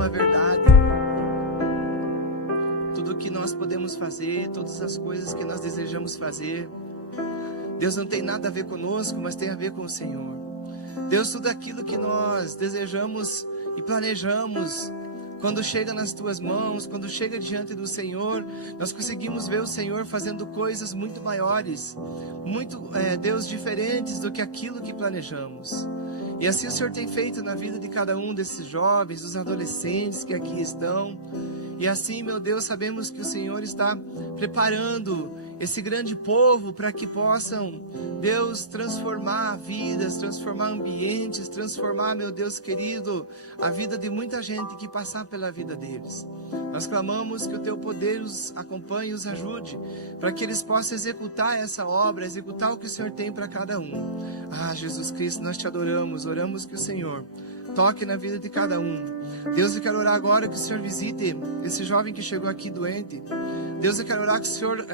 uma verdade. Tudo que nós podemos fazer, todas as coisas que nós desejamos fazer, Deus, não tem nada a ver conosco, mas tem a ver com o Senhor. Deus, tudo aquilo que nós desejamos e planejamos, quando chega nas tuas mãos, quando chega diante do Senhor, nós conseguimos ver o Senhor fazendo coisas muito maiores, muito, Deus, diferentes do que aquilo que planejamos. E assim o Senhor tem feito na vida de cada um desses jovens, dos adolescentes que aqui estão. E assim, meu Deus, sabemos que o Senhor está preparando esse grande povo para que possam, Deus, transformar vidas, transformar ambientes, transformar, meu Deus querido, a vida de muita gente que passar pela vida deles. Nós clamamos que o teu poder os acompanhe e os ajude, para que eles possam executar essa obra, executar o que o Senhor tem para cada um. Ah, Jesus Cristo, nós te adoramos, oramos que o Senhor toque na vida de cada um. Deus, eu quero orar agora que o Senhor visite esse jovem que chegou aqui doente. Deus, eu quero orar que o Senhor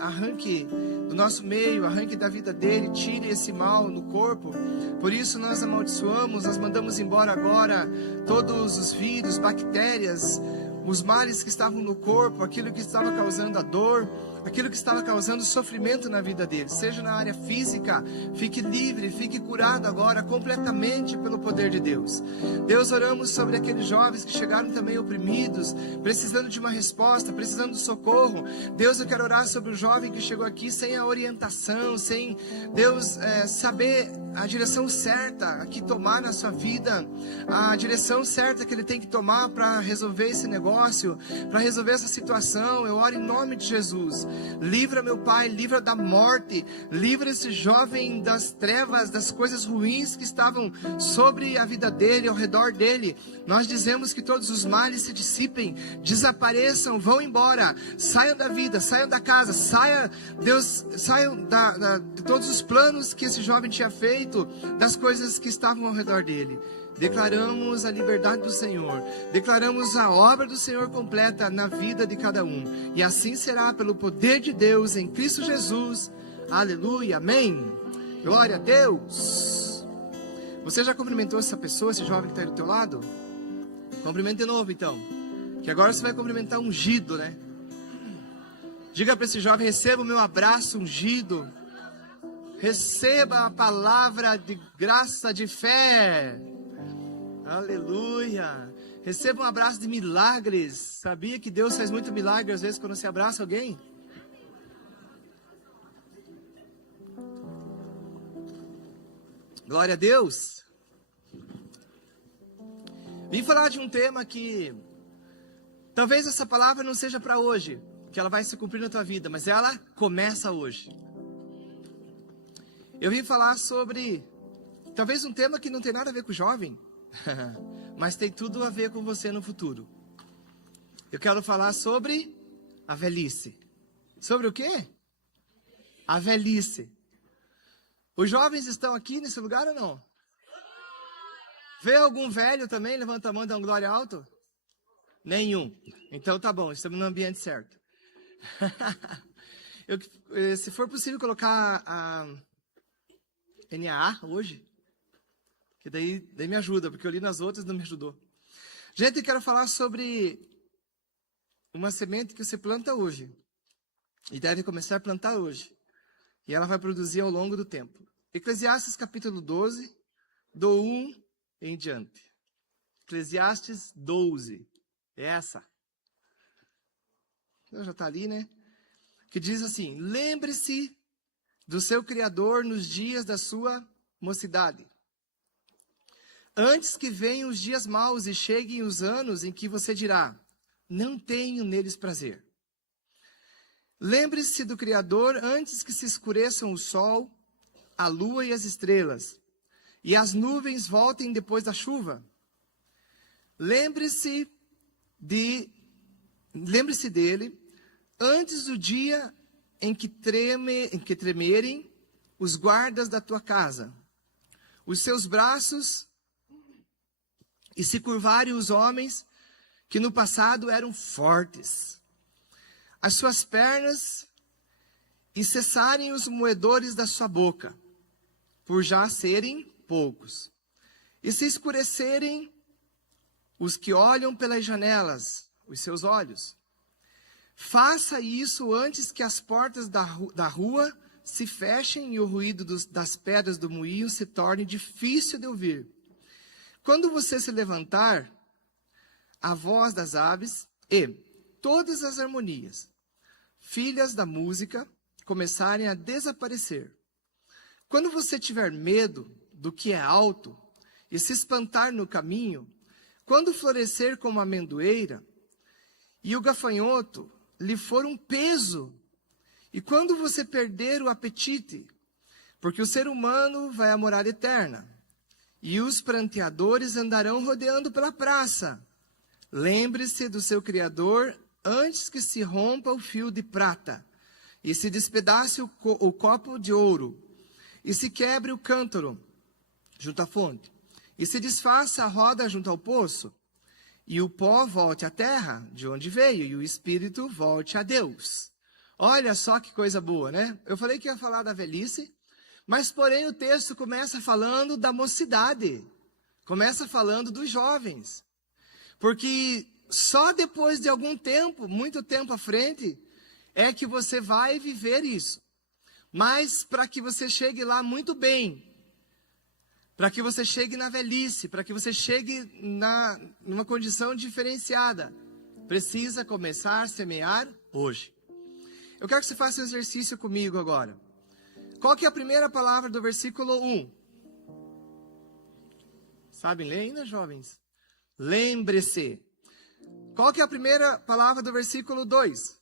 arranque do nosso meio, arranque da vida dele, tire esse mal no corpo. Por isso nós amaldiçoamos, nós mandamos embora agora todos os vírus, bactérias, os males que estavam no corpo, aquilo que estava causando a dor, aquilo que estava causando sofrimento na vida dele, seja na área física, fique livre, fique curado agora completamente pelo poder de Deus. Deus, oramos sobre aqueles jovens que chegaram também oprimidos, precisando de uma resposta, precisando de socorro. Deus, eu quero orar sobre o jovem que chegou aqui sem a orientação, sem, Deus, saber a direção certa a que tomar na sua vida, a direção certa que ele tem que tomar para resolver esse negócio, para resolver essa situação. Eu oro em nome de Jesus. Livra, meu Pai, livra da morte, livra esse jovem das trevas, das coisas ruins que estavam sobre a vida dele, ao redor dele. Nós dizemos que todos os males se dissipem, desapareçam, vão embora, saiam da vida, saiam da casa, Deus, saiam de todos os planos que esse jovem tinha feito, das coisas que estavam ao redor dele. Declaramos a liberdade do Senhor, declaramos a obra do Senhor completa na vida de cada um, e assim será pelo poder de Deus em Cristo Jesus. Aleluia, amém. Glória a Deus. Você já cumprimentou essa pessoa, esse jovem que está aí do teu lado? Cumprimente de novo então, que agora você vai cumprimentar ungido, né? Diga para esse jovem: receba o meu abraço ungido, receba a palavra de graça, de fé. Aleluia. Receba um abraço de milagres. Sabia que Deus faz muito milagre às vezes quando você abraça alguém? Glória a Deus. Vim falar de um tema que talvez essa palavra não seja para hoje, que ela vai se cumprir na tua vida, mas ela começa hoje. Eu vim falar sobre talvez um tema que não tem nada a ver com o jovem, mas tem tudo a ver com você no futuro. Eu quero falar sobre a velhice. Sobre o quê? A velhice. Os jovens estão aqui nesse lugar ou não? Vê algum velho também? Levanta a mão e dá um glória alto. Nenhum. Então tá bom, estamos no ambiente certo. Se for possível colocar a NAA hoje, que daí me ajuda, porque eu li nas outras e não me ajudou. Gente, eu quero falar sobre uma semente que você planta hoje, e deve começar a plantar hoje, e ela vai produzir ao longo do tempo. Eclesiastes capítulo 12, do 1 em diante. Eclesiastes 12, é essa. Já está ali, né? Que diz assim: lembre-se do seu Criador nos dias da sua mocidade, antes que venham os dias maus e cheguem os anos em que você dirá: não tenho neles prazer. Lembre-se do Criador antes que se escureçam o sol, a lua e as estrelas, e as nuvens voltem depois da chuva. Lembre-se dele antes do dia em que tremerem os guardas da tua casa, os seus braços, e se curvarem os homens que no passado eram fortes, as suas pernas, e cessarem os moedores da sua boca, por já serem poucos, e se escurecerem os que olham pelas janelas, os seus olhos. Faça isso antes que as portas da rua se fechem e o ruído das pedras do moinho se torne difícil de ouvir. Quando você se levantar, a voz das aves e todas as harmonias, filhas da música, começarem a desaparecer. Quando você tiver medo do que é alto e se espantar no caminho, quando florescer como a amendoeira e o gafanhoto lhe for um peso, e quando você perder o apetite, porque o ser humano vai à morada eterna, e os pranteadores andarão rodeando pela praça. Lembre-se do seu Criador antes que se rompa o fio de prata, e se despedace o copo de ouro, e se quebre o cântaro junto à fonte, e se desfaça a roda junto ao poço, e o pó volte à terra, de onde veio, e o espírito volte a Deus. Olha só que coisa boa, né? Eu falei que ia falar da velhice, mas porém o texto começa falando da mocidade, começa falando dos jovens, porque só depois de algum tempo, muito tempo à frente, é que você vai viver isso. Mas para que você chegue lá muito bem, para que você chegue na velhice, para que você chegue numa condição diferenciada, precisa começar a semear hoje. Eu quero que você faça um exercício comigo agora. Qual que é a primeira palavra do versículo 1? Sabem ler ainda, jovens? Lembre-se. Qual que é a primeira palavra do versículo 2?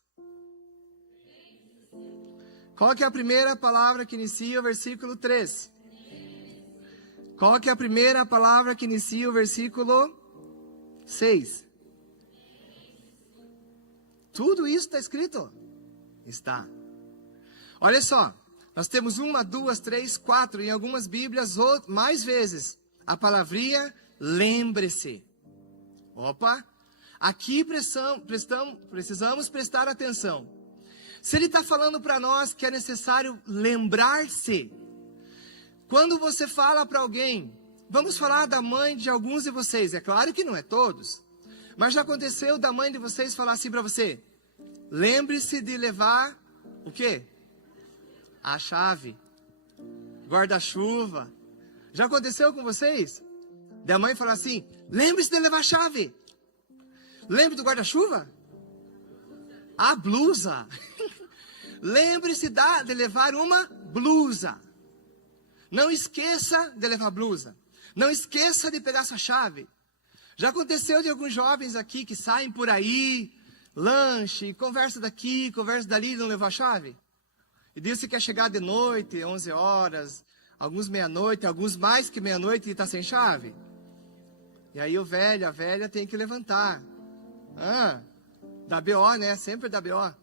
Qual que é a primeira palavra que inicia o versículo 3? Qual que é a primeira palavra que inicia o versículo 6? Tudo isso está escrito? Está. Olha só, nós temos 1, 2, 3, 4, em algumas Bíblias, mais vezes, a palavrinha lembre-se. Opa, aqui precisamos prestar atenção. Se ele está falando para nós que é necessário lembrar-se, quando você fala para alguém, vamos falar da mãe de alguns de vocês, é claro que não é todos, mas já aconteceu da mãe de vocês falar assim para você, lembre-se de levar, o quê? A chave, guarda-chuva. Já aconteceu com vocês? Da mãe falar assim, lembre-se de levar a chave. Lembre do guarda-chuva? A blusa. Lembre-se de levar uma blusa. Não esqueça de levar blusa. Não esqueça de pegar sua chave. Já aconteceu de alguns jovens aqui que saem por aí, lanche, conversa daqui, conversa dali e não levar a chave? E diz que quer chegar de noite, 11 horas, alguns meia-noite, alguns mais que meia-noite e está sem chave. E aí o velho, a velha tem que levantar. Da BO, né? Sempre da BO.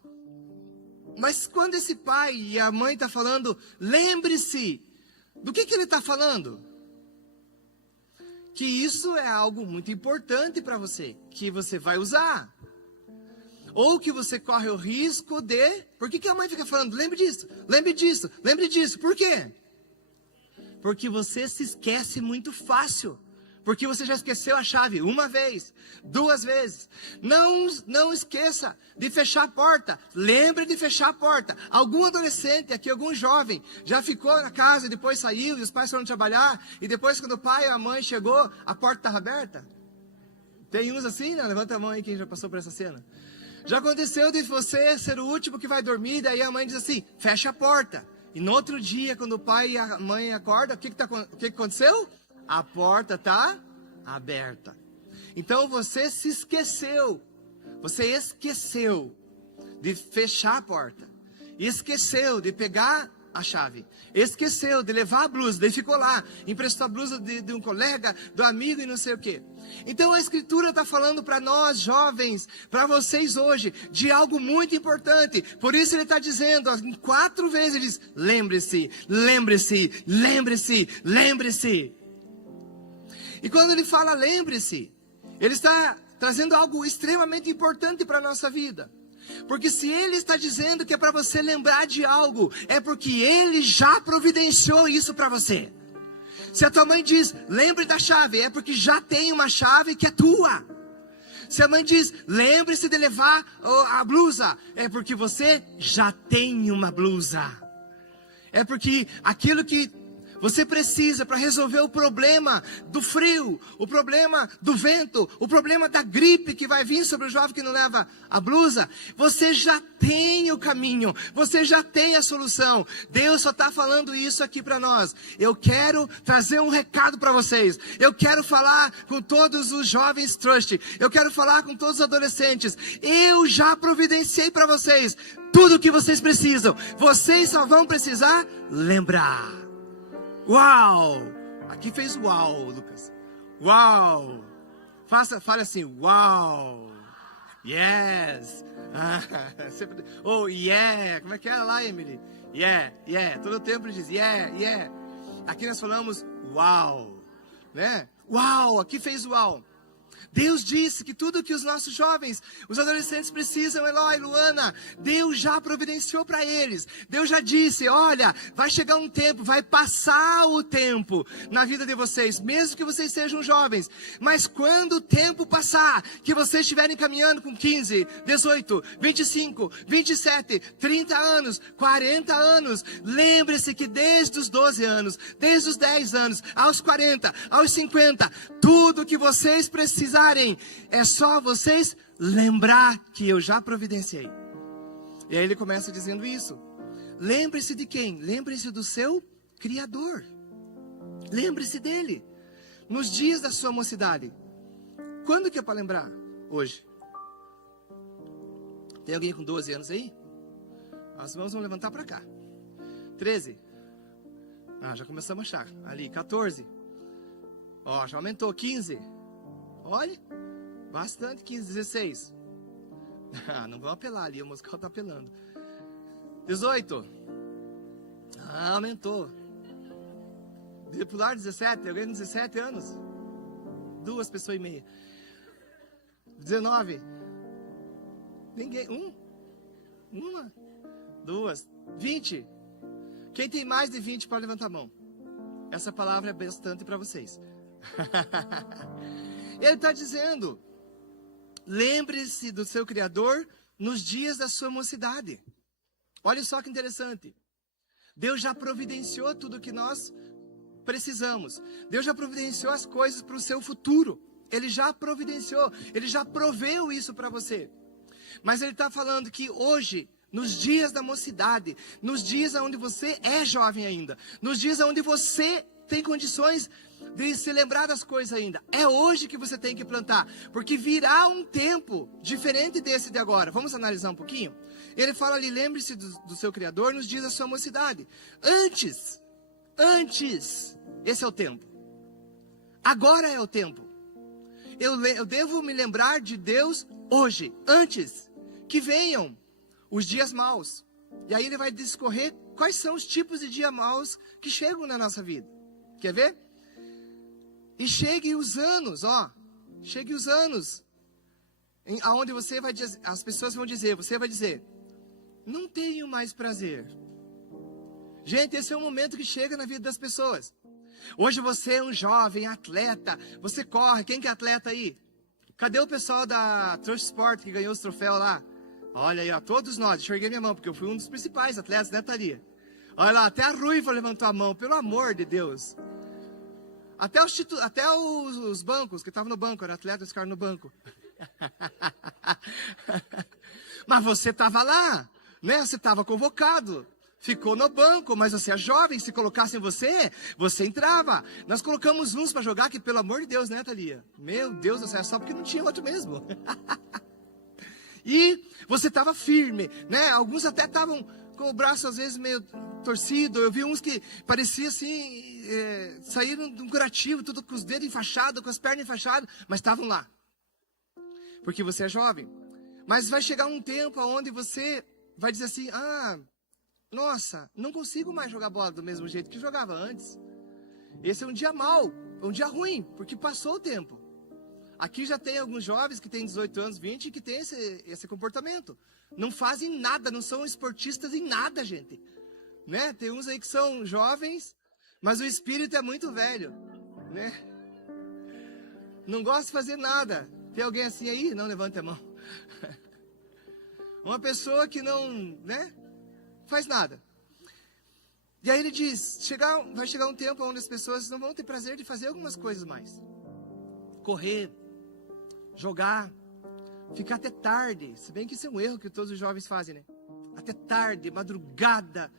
Mas quando esse pai e a mãe estão falando, lembre-se, do que ele está falando? Que isso é algo muito importante para você, que você vai usar. Ou que você corre o risco de... Por que a mãe fica falando, lembre disso, lembre disso, lembre disso? Por quê? Porque você se esquece muito fácil. Porque você já esqueceu a chave 1 vez, 2 vezes. Não esqueça de fechar a porta. Lembre de fechar a porta. Algum adolescente aqui, algum jovem, já ficou na casa e depois saiu e os pais foram trabalhar. E depois quando o pai ou a mãe chegou, a porta estava aberta? Tem uns assim, né? Levanta a mão aí quem já passou por essa cena. Já aconteceu de você ser o último que vai dormir, daí a mãe diz assim, fecha a porta. E no outro dia, quando o pai e a mãe acordam, o que aconteceu? A porta está aberta. Então você se esqueceu. Você esqueceu de fechar a porta. Esqueceu de pegar a chave. Esqueceu de levar a blusa. Daí ficou lá. Emprestou a blusa de um colega, do amigo e não sei o quê. Então a Escritura está falando para nós, jovens, para vocês hoje, de algo muito importante. Por isso ele está dizendo, 4 vezes ele diz, lembre-se, lembre-se, lembre-se, lembre-se. E quando ele fala lembre-se, ele está trazendo algo extremamente importante para a nossa vida. Porque se ele está dizendo que é para você lembrar de algo, é porque ele já providenciou isso para você. Se a tua mãe diz, lembre da chave, é porque já tem uma chave que é tua. Se a mãe diz, lembre-se de levar a blusa, é porque você já tem uma blusa. É porque aquilo que você precisa para resolver o problema do frio, o problema do vento, o problema da gripe que vai vir sobre o jovem que não leva a blusa, você já tem o caminho, você já tem a solução. Deus só está falando isso aqui para nós. Eu quero trazer um recado para vocês. Eu quero falar com todos os jovens Trust. Eu quero falar com todos os adolescentes. Eu já providenciei para vocês tudo o que vocês precisam. Vocês só vão precisar lembrar. Uau! Aqui fez uau, Lucas. Uau! Fale assim, uau! Yes! Oh, yeah! Como é que era lá, Emily? Yeah, yeah. Todo o tempo ele diz yeah, yeah. Aqui nós falamos uau, né? Uau! Aqui fez uau. Deus disse que tudo que os nossos jovens, os adolescentes precisam, Eloy, Luana, Deus já providenciou para eles. Deus já disse, olha, vai chegar um tempo, vai passar o tempo na vida de vocês, mesmo que vocês sejam jovens. Mas quando o tempo passar, que vocês estiverem caminhando com 15, 18, 25, 27, 30 anos, 40 anos, lembre-se que desde os 12 anos, desde os 10 anos, aos 40, aos 50, tudo que vocês precisarem, é só vocês lembrar que eu já providenciei. E aí ele começa dizendo isso. Lembre-se de quem? Lembre-se do seu Criador. Lembre-se dele. Nos dias da sua mocidade. Quando que é para lembrar? Hoje. Tem alguém com 12 anos aí? As mãos vão levantar para cá. 13. Já começamos a achar. Ali, 14. Já aumentou. 15. Olha, bastante, 15, 16. Não vão apelar ali, o musical está apelando. 18. Aumentou. De pular 17, alguém com 17 anos? 2 pessoas e meia. 19. Ninguém, uma, 2, 20. Quem tem mais de 20 pode levantar a mão. Essa palavra é bastante para vocês. Ele está dizendo, lembre-se do seu Criador nos dias da sua mocidade. Olha só que interessante. Deus já providenciou tudo o que nós precisamos. Deus já providenciou as coisas para o seu futuro. Ele já providenciou, ele já proveu isso para você. Mas ele está falando que hoje, nos dias da mocidade, nos dias onde você é jovem ainda, nos dias onde você tem condições de se lembrar das coisas ainda, é hoje que você tem que plantar, porque virá um tempo diferente desse de agora. Vamos analisar um pouquinho? Ele fala ali, lembre-se do seu Criador nos dias da sua mocidade. Antes, esse é o tempo. Agora é o tempo. Eu devo me lembrar de Deus hoje, antes que venham os dias maus. E aí ele vai discorrer quais são os tipos de dias maus que chegam na nossa vida. Quer ver? E chegue os anos, chegue os anos, aonde você vai dizer, as pessoas vão dizer, você vai dizer, não tenho mais prazer. Gente, esse é o momento que chega na vida das pessoas. Hoje você é um jovem atleta, você corre, quem que é atleta aí? Cadê o pessoal da Trust Sport que ganhou os troféus lá? Olha aí, todos nós, enxerguei minha mão, porque eu fui um dos principais atletas, né, Thalia? Olha lá, até a Ruiva levantou a mão, pelo amor de Deus. Até os bancos, que estavam no banco, eram atletas, ficaram no banco. Mas você estava lá, né? Você estava convocado. Ficou no banco, mas você é jovem, se colocassem você entrava. Nós colocamos uns para jogar, que pelo amor de Deus, né, Thalia? Meu Deus do céu, é só porque não tinha outro mesmo. E você estava firme, né? Alguns até estavam com o braço às vezes meio torcido. Eu vi uns que parecia assim, saíram de um curativo, tudo com os dedos enfaixados, com as pernas enfaixadas, mas estavam lá. Porque você é jovem. Mas vai chegar um tempo onde você vai dizer assim, nossa, não consigo mais jogar bola do mesmo jeito que jogava antes. Esse é um dia mau, um dia ruim, porque passou o tempo. Aqui já tem alguns jovens que têm 18 anos, 20, que têm esse comportamento. Não fazem nada, não são esportistas em nada, gente. Né? Tem uns aí que são jovens, mas o espírito é muito velho. Né? Não gosta de fazer nada. Tem alguém assim aí? Não levante a mão. Uma pessoa que não, faz nada. E aí ele diz, vai chegar um tempo onde as pessoas não vão ter prazer de fazer algumas coisas mais. Correr, jogar, ficar até tarde. Se bem que isso é um erro que todos os jovens fazem, né? Até tarde, madrugada,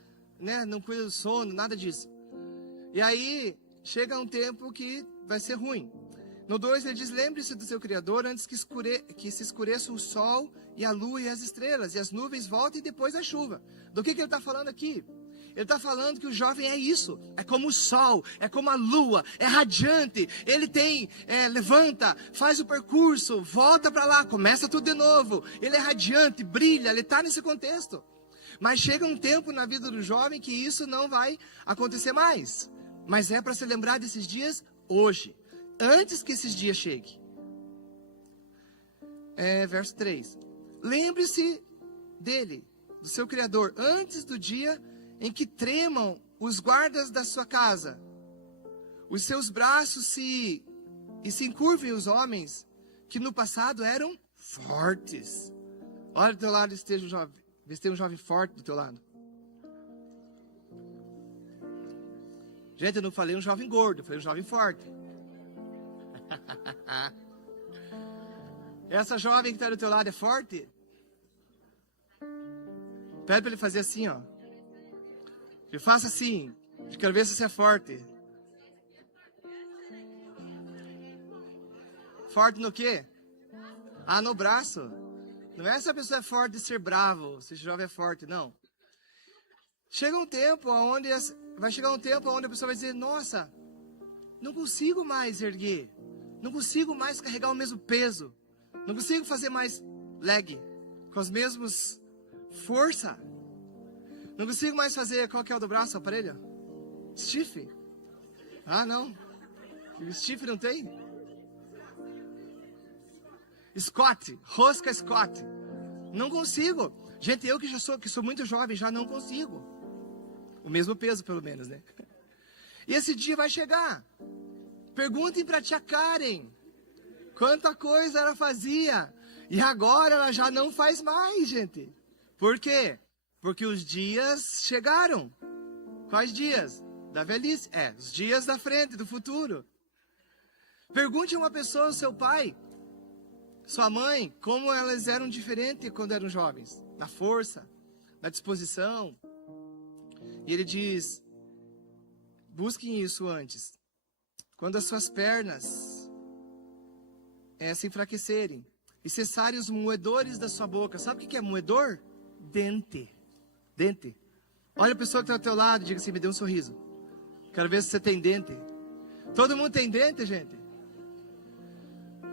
não cuida do sono, nada disso. E aí chega um tempo que vai ser ruim. No 2 ele diz, lembre-se do seu Criador antes que se escureça o sol e a lua e as estrelas, e as nuvens voltem depois da chuva. Do que ele está falando aqui? Ele está falando que o jovem é isso, é como o sol, é como a lua, é radiante, ele levanta, faz o percurso, volta para lá, começa tudo de novo, ele é radiante, brilha, ele está nesse contexto. Mas chega um tempo na vida do jovem que isso não vai acontecer mais, mas é para se lembrar desses dias hoje, antes que esses dias cheguem. Verso 3, lembre-se dele, do seu Criador, antes do dia em que tremam os guardas da sua casa, os seus braços se encurvem os homens que no passado eram fortes. Olha do teu lado, esteja um jovem, vê se tem um jovem forte do teu lado. Gente, eu não falei um jovem gordo, eu falei um jovem forte. Essa jovem que está do teu lado é forte? Pede para ele fazer assim, ó. Eu faço assim. Eu quero ver se você é forte. Forte no quê? Ah, no braço. Não é se a pessoa é forte de ser bravo, se o jovem é forte, não. Chega um tempo onde vai chegar um tempo onde a pessoa vai dizer, nossa, não consigo mais erguer, não consigo mais carregar o mesmo peso, não consigo fazer mais leg com as mesmas força, não consigo mais fazer, qual que é o do braço, o aparelho? Stiff? Ah, não. Stiff não tem? Squat, rosca squat. Não consigo. Gente, eu que sou muito jovem, já não consigo. O mesmo peso, pelo menos, né? E esse dia vai chegar. Perguntem para a tia Karen quanta coisa ela fazia. E agora ela já não faz mais, gente. Por quê? Porque os dias chegaram. Quais dias? Da velhice. Os dias da frente, do futuro. Pergunte a uma pessoa, seu pai, sua mãe, como elas eram diferentes quando eram jovens. Na força, na disposição. E ele diz, busquem isso antes. Quando as suas pernas se enfraquecerem e cessarem os moedores da sua boca. Sabe o que é moedor? Dente. Dente. Olha a pessoa que está ao teu lado e diga assim, me dê um sorriso. Quero ver se você tem dente. Todo mundo tem dente, gente?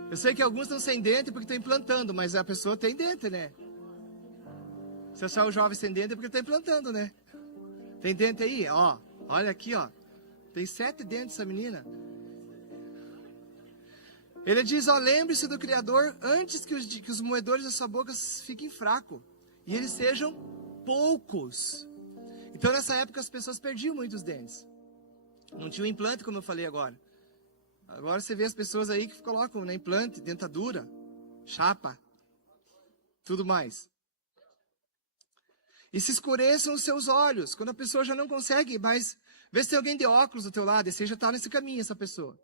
Eu sei que alguns estão sem dente porque estão implantando, mas a pessoa tem dente, né? Se achar o jovem sem dente é porque está implantando, né? Tem dente aí? Ó, olha aqui, ó. Tem 7 dentes essa menina. Ele diz, ó, lembre-se do Criador antes que os moedores da sua boca fiquem fracos. E eles sejam poucos. Então nessa época as pessoas perdiam muitos dentes. Não tinha um implante, como eu falei agora. Agora você vê as pessoas aí que colocam, né, implante, dentadura, chapa, tudo mais. E se escureçam os seus olhos, quando a pessoa já não consegue mais. Vê se tem alguém de óculos do teu lado, e você já está nesse caminho, essa pessoa.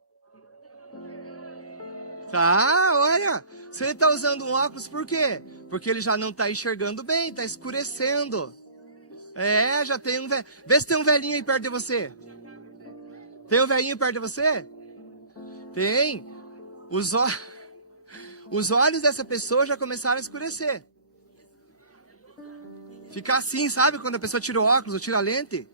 Tá, olha, se ele está usando um óculos, por quê? Porque ele já não está enxergando bem, está escurecendo. Já tem um velho. Vê se tem um velhinho aí perto de você. Tem um velhinho perto de você? Tem. Os olhos dessa pessoa já começaram a escurecer. Ficar assim, sabe? Quando a pessoa tira o óculos ou tira a lente.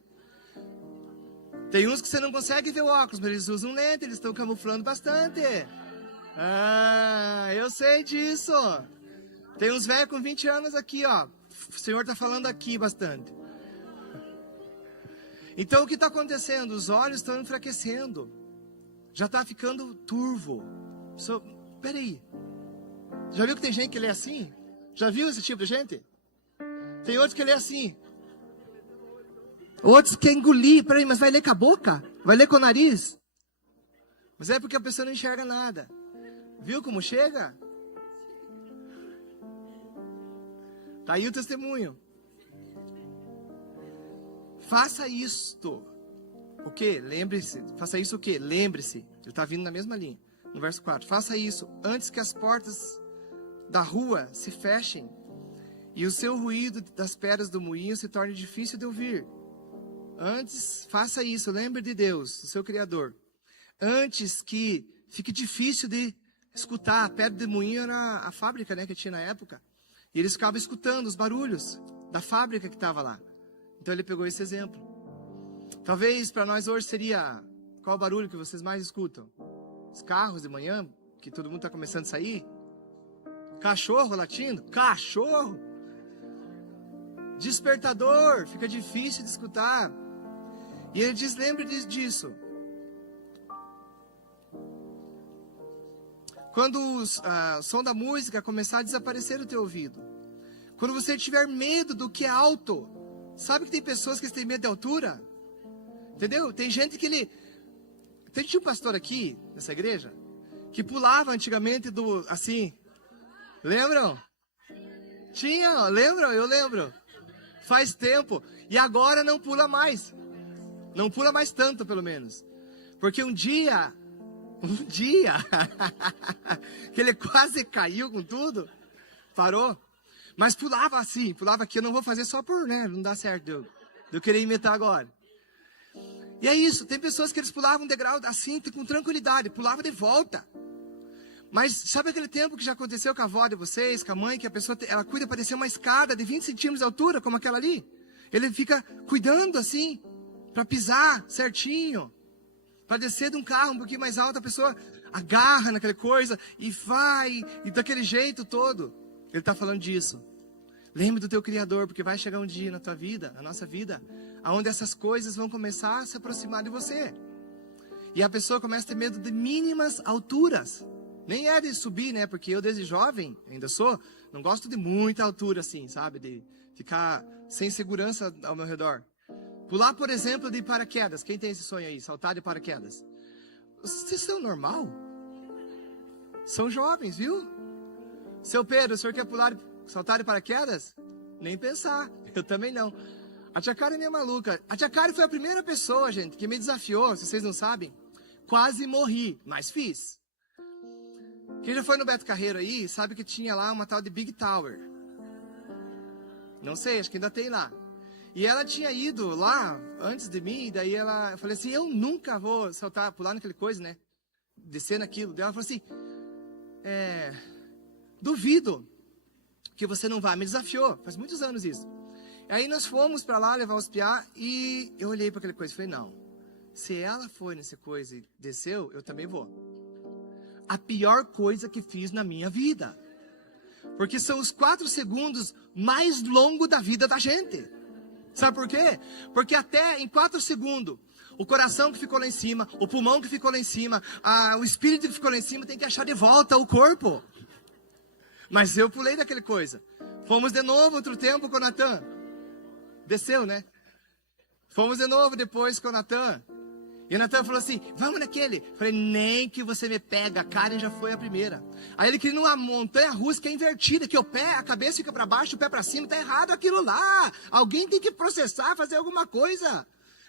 Tem uns que você não consegue ver o óculos, mas eles usam lente, eles estão camuflando bastante. Ah, eu sei disso. Tem uns velhos com 20 anos aqui, ó. O Senhor está falando aqui bastante. Então o que está acontecendo? Os olhos estão enfraquecendo. Já está ficando turvo. Peraí. Já viu que tem gente que lê assim? Já viu esse tipo de gente? Tem outros que lê assim. Outros que engolir. Peraí, mas vai ler com a boca? Vai ler com o nariz? Mas é porque a pessoa não enxerga nada. Viu como chega? Tá aí o testemunho. Faça isto. O quê? Lembre-se. Faça isso o quê? Lembre-se. Ele está vindo na mesma linha. No verso 4. Faça isso antes que as portas da rua se fechem e o seu ruído das pedras do moinho se torne difícil de ouvir. Antes, faça isso. Lembre de Deus, o seu Criador. Antes que fique difícil de escutar. A pedra de moinho era a fábrica, né, que tinha na época. E eles ficavam escutando os barulhos da fábrica que estava lá. Então ele pegou esse exemplo. Talvez para nós hoje seria... Qual o barulho que vocês mais escutam? Os carros de manhã, que todo mundo está começando a sair. Cachorro latindo. Cachorro. Despertador. Fica difícil de escutar. E ele diz, lembre disso. Quando o som da música começar a desaparecer do teu ouvido. Quando você tiver medo do que é alto. Sabe que tem pessoas que têm medo de altura? Entendeu? Tem gente que ele... Tinha um pastor aqui, nessa igreja, que pulava antigamente assim. Lembram? Tinha, lembram? Eu lembro. Faz tempo. E agora não pula mais. Não pula mais tanto, pelo menos. Porque um dia, que ele quase caiu com tudo, parou. Mas pulava assim, pulava aqui. Eu não vou fazer só por, né? Não dá certo eu querer imitar agora. E é isso, tem pessoas que eles pulavam um degrau assim, com tranquilidade, pulavam de volta. Mas sabe aquele tempo que já aconteceu com a avó de vocês, com a mãe, que a pessoa, ela cuida para descer uma escada de 20 centímetros de altura, como aquela ali? Ele fica cuidando assim, para pisar certinho, para descer de um carro um pouquinho mais alto, a pessoa agarra naquela coisa e vai, e daquele jeito todo. Ele está falando disso. Lembre do teu Criador, porque vai chegar um dia na tua vida, na nossa vida, onde essas coisas vão começar a se aproximar de você. E a pessoa começa a ter medo de mínimas alturas. Nem é de subir, né? Porque eu desde jovem, ainda sou, não gosto de muita altura assim, sabe? De ficar sem segurança ao meu redor. Pular, por exemplo, de paraquedas. Quem tem esse sonho aí? Saltar de paraquedas. Vocês são normal? São jovens, viu? Seu Pedro, o senhor quer saltar de paraquedas? Nem pensar. Eu também não. A tia Karen é minha maluca. A tia Karen foi a primeira pessoa, gente, que me desafiou, se vocês não sabem. Quase morri, mas fiz. Quem já foi no Beto Carreiro aí, sabe que tinha lá uma tal de Big Tower. Não sei, acho que ainda tem lá. E ela tinha ido lá antes de mim, e daí eu falei assim, eu nunca vou saltar, pular naquele coisa, né? Descer naquilo. Daí ela falou assim, duvido que você não vá. Me desafiou, faz muitos anos isso. Aí nós fomos para lá levar os piá e eu olhei para aquela coisa e falei, não, se ela foi nessa coisa e desceu, eu também vou. A pior coisa que fiz na minha vida. Porque são os 4 segundos mais longos da vida da gente. Sabe por quê? Porque até em 4 segundos, o coração que ficou lá em cima, o pulmão que ficou lá em cima, o espírito que ficou lá em cima tem que achar de volta o corpo. Mas eu pulei daquela coisa. Fomos de novo outro tempo com o Natan. Desceu, né? Fomos de novo depois com o Natan. E o Natan falou assim, vamos naquele. Falei, nem que você me pega, a Karen já foi a primeira. Aí ele queria uma montanha russa que é invertida, que a cabeça fica para baixo, o pé para cima, tá errado aquilo lá. Alguém tem que processar, fazer alguma coisa.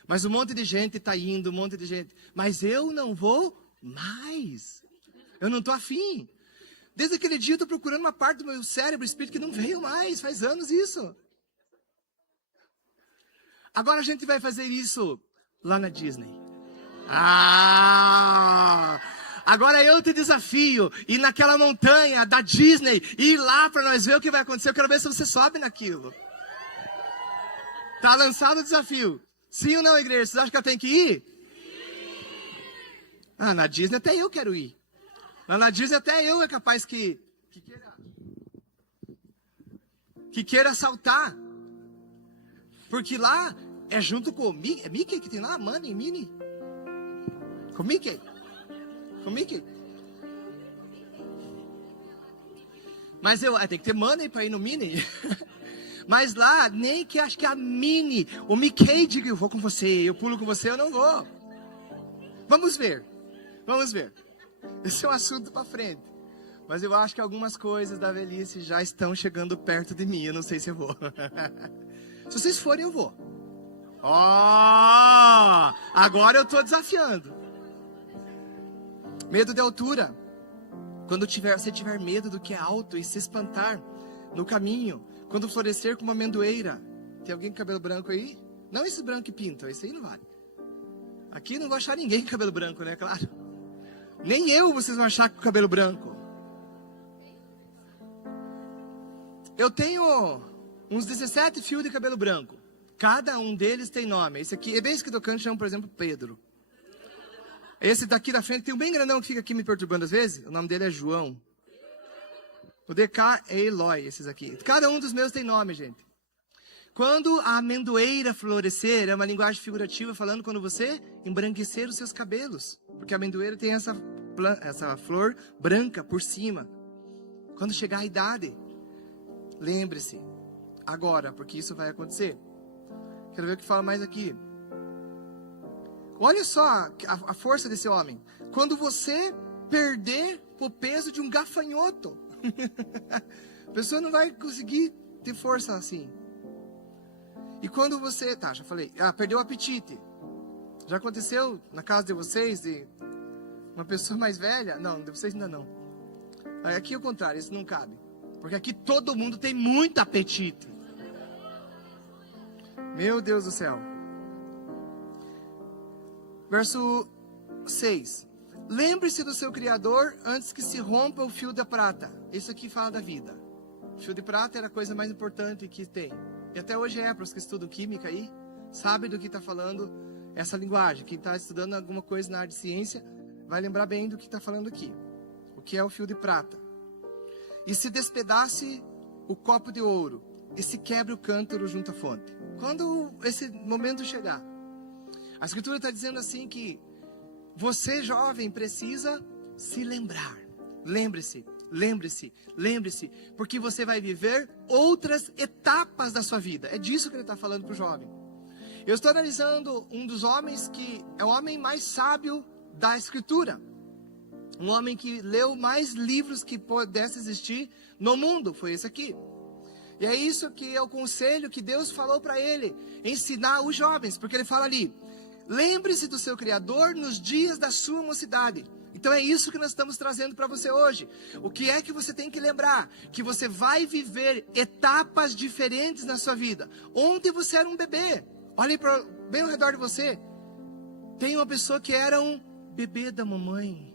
Mas um monte de gente tá indo, um monte de gente. Mas eu não vou mais. Eu não tô afim. Desde aquele dia eu tô procurando uma parte do meu cérebro, espírito que não veio mais, faz anos isso. Agora a gente vai fazer isso lá na Disney. Agora eu te desafio ir naquela montanha da Disney e ir lá para nós ver o que vai acontecer. Eu quero ver se você sobe naquilo. Tá lançado o desafio. Sim ou não, igreja? Vocês acham que eu tenho que ir? Na Disney até eu quero ir. Lá na Disney até eu é capaz que queira saltar. Porque lá é junto com o Mickey. É Mickey que tem lá? Minnie? Com o Mickey? Com o Mickey? Mas tem que ter money para ir no Minnie. Mas lá, nem que acho que a Minnie, o Mickey diga, eu vou com você, eu pulo com você, eu não vou. Vamos ver. Esse é um assunto para frente. Mas eu acho que algumas coisas da velhice já estão chegando perto de mim. Eu não sei se eu vou. Se vocês forem, eu vou. Agora eu estou desafiando. Medo de altura. Quando você tiver medo do que é alto e se espantar no caminho. Quando florescer como uma amendoeira. Tem alguém com cabelo branco aí? Não esse branco que pinta, esse aí não vale. Aqui não vou achar ninguém com cabelo branco, né? Claro. Nem eu vocês vão achar com cabelo branco. Eu tenho uns 17 fios de cabelo branco. Cada um deles tem nome. Esse aqui, é bem esse que tocando, chama, por exemplo, Pedro. Esse daqui da frente tem um bem grandão que fica aqui me perturbando às vezes. O nome dele é João. O DK é Eloy, esses aqui. Cada um dos meus tem nome, gente. Quando a amendoeira florescer, é uma linguagem figurativa falando quando você embranquecer os seus cabelos. Porque a amendoeira tem essa flor branca por cima. Quando chegar a idade, lembre-se, agora, porque isso vai acontecer. Quero ver o que fala mais aqui. Olha só a força desse homem. Quando você perder o peso de um gafanhoto, a pessoa não vai conseguir ter força assim. E quando você... Tá, já falei. Perdeu o apetite. Já aconteceu na casa de vocês, de uma pessoa mais velha? Não, de vocês ainda não. Aqui é o contrário, isso não cabe. Porque aqui todo mundo tem muito apetite. Meu Deus do céu. Verso 6. Lembre-se do seu Criador antes que se rompa o fio da prata. Isso aqui fala da vida. O fio de prata era a coisa mais importante que tem. E até hoje para os que estudam química aí, sabe do que está falando essa linguagem. Quem está estudando alguma coisa na área de ciência, vai lembrar bem do que está falando aqui. O que é o fio de prata. E se despedace o copo de ouro, e se quebre o cântaro junto à fonte. Quando esse momento chegar, a Escritura está dizendo assim que você, jovem, precisa se lembrar. Lembre-se, lembre-se, lembre-se, porque você vai viver outras etapas da sua vida. É disso que ele está falando para o jovem. Eu estou analisando um dos homens que é o homem mais sábio da Escritura. Um homem que leu mais livros que pudesse existir no mundo, foi esse aqui. E é isso que é o conselho que Deus falou para ele, ensinar os jovens, porque ele fala ali, lembre-se do seu Criador nos dias da sua mocidade. Então é isso que nós estamos trazendo para você hoje. O que é que você tem que lembrar? Que você vai viver etapas diferentes na sua vida. Ontem você era um bebê, olhe bem ao redor de você, tem uma pessoa que era um bebê da mamãe.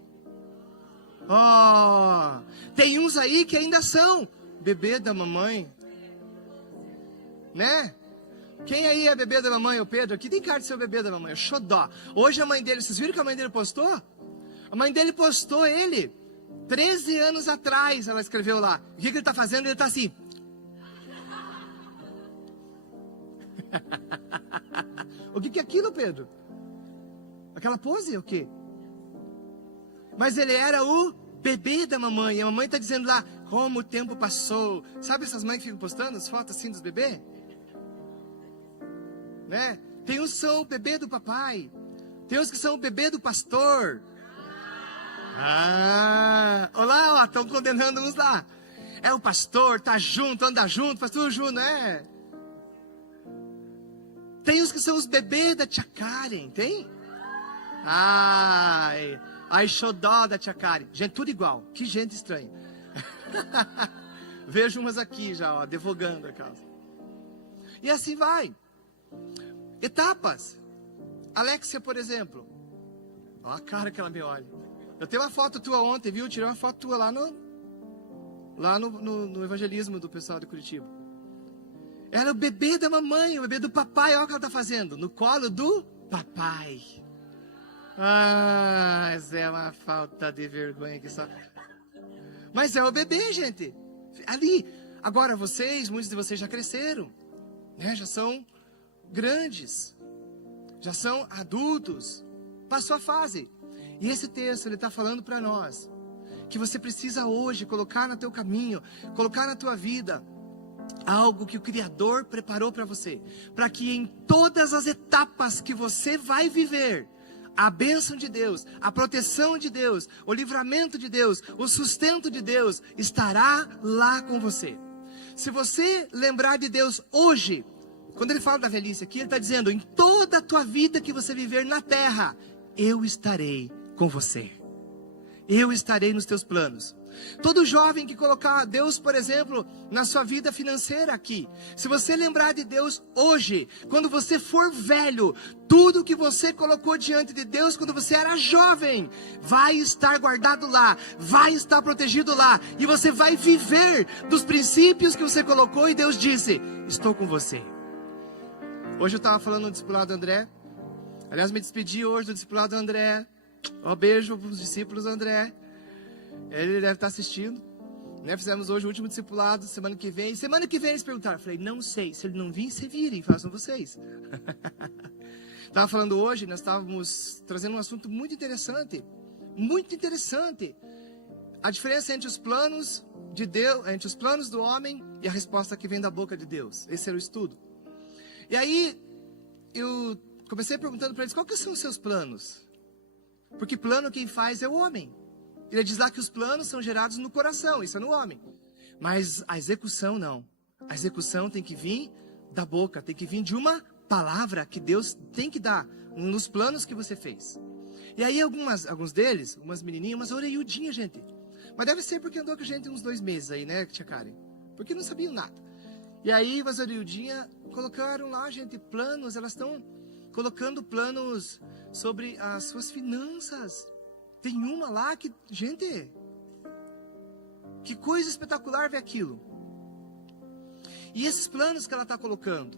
Tem uns aí que ainda são bebê da mamãe, né? Quem aí é bebê da mamãe? O Pedro aqui tem cara de ser o bebê da mamãe, o xodó. Hoje a mãe dele, vocês viram que a mãe dele postou? A mãe dele postou ele 13 anos atrás, ela escreveu lá. O que ele está fazendo? Ele está assim. O que é aquilo, Pedro? Aquela pose, o quê? Mas ele era o bebê da mamãe. E a mamãe está dizendo lá, como o tempo passou. Sabe essas mães que ficam postando as fotos assim dos bebês? Né? Tem uns que são o bebê do papai. Tem uns que são o bebê do pastor. Olá, estão condenando uns lá. É o pastor, tá junto, anda junto, faz tudo junto, né? Tem uns que são os bebês da tia Karen, tem? Ai, xodó da tia Karen. Gente, tudo igual. Que gente estranha. Vejo umas aqui já, advogando a casa. E assim vai. Etapas. Alexia, por exemplo. Olha a cara que ela me olha. Eu tenho uma foto tua ontem, viu? Eu tirei uma foto tua lá no evangelismo do pessoal de Curitiba. Era o bebê da mamãe, o bebê do papai. Olha o que ela está fazendo. No colo do papai. Isso é uma falta de vergonha que só... Mas é o bebê, gente. Ali. Agora muitos de vocês já cresceram, né? Já são grandes. Já são adultos. Passou a fase. E esse texto, ele está falando para nós que você precisa hoje colocar no teu caminho, colocar na tua vida algo que o Criador preparou para você, para que em todas as etapas que você vai viver, a bênção de Deus, a proteção de Deus, o livramento de Deus, o sustento de Deus estará lá com você. Se você lembrar de Deus hoje, quando ele fala da velhice aqui, ele está dizendo, em toda a tua vida que você viver na terra, eu estarei com você. Eu estarei nos teus planos. Todo jovem que colocar Deus, por exemplo, na sua vida financeira aqui, se você lembrar de Deus hoje, quando você for velho, tudo que você colocou diante de Deus quando você era jovem, vai estar guardado lá, vai estar protegido lá, e você vai viver dos princípios que você colocou, e Deus disse, estou com você. Hoje eu estava falando no discipulado do André, aliás, me despedi hoje do discipulado do André. Beijo para os discípulos do André. Ele deve estar assistindo, né? Fizemos hoje o último discipulado. Semana que vem eles perguntaram. Eu falei, não sei, se ele não vir, se virem, façam vocês. Estava falando hoje, nós estávamos trazendo um assunto muito interessante. Muito interessante. A diferença entre os planos de Deus, entre os planos do homem e a resposta que vem da boca de Deus. Esse era o estudo. E aí, eu comecei perguntando para eles, qual que são os seus planos? Porque plano quem faz é o homem. Ele diz lá que os planos são gerados no coração, isso é no homem. Mas a execução não. A execução tem que vir da boca, tem que vir de uma palavra que Deus tem que dar nos planos que você fez. E aí alguns deles, umas menininhas, umas orelhudinhas, gente. Mas deve ser porque andou com a gente uns 2 meses aí, né, tia Karen? Porque não sabiam nada. E aí umas orelhudinhas colocaram lá, gente, planos, elas estão colocando planos sobre as suas finanças. Tem uma lá que, gente, que coisa espetacular ver aquilo. E esses planos que ela está colocando,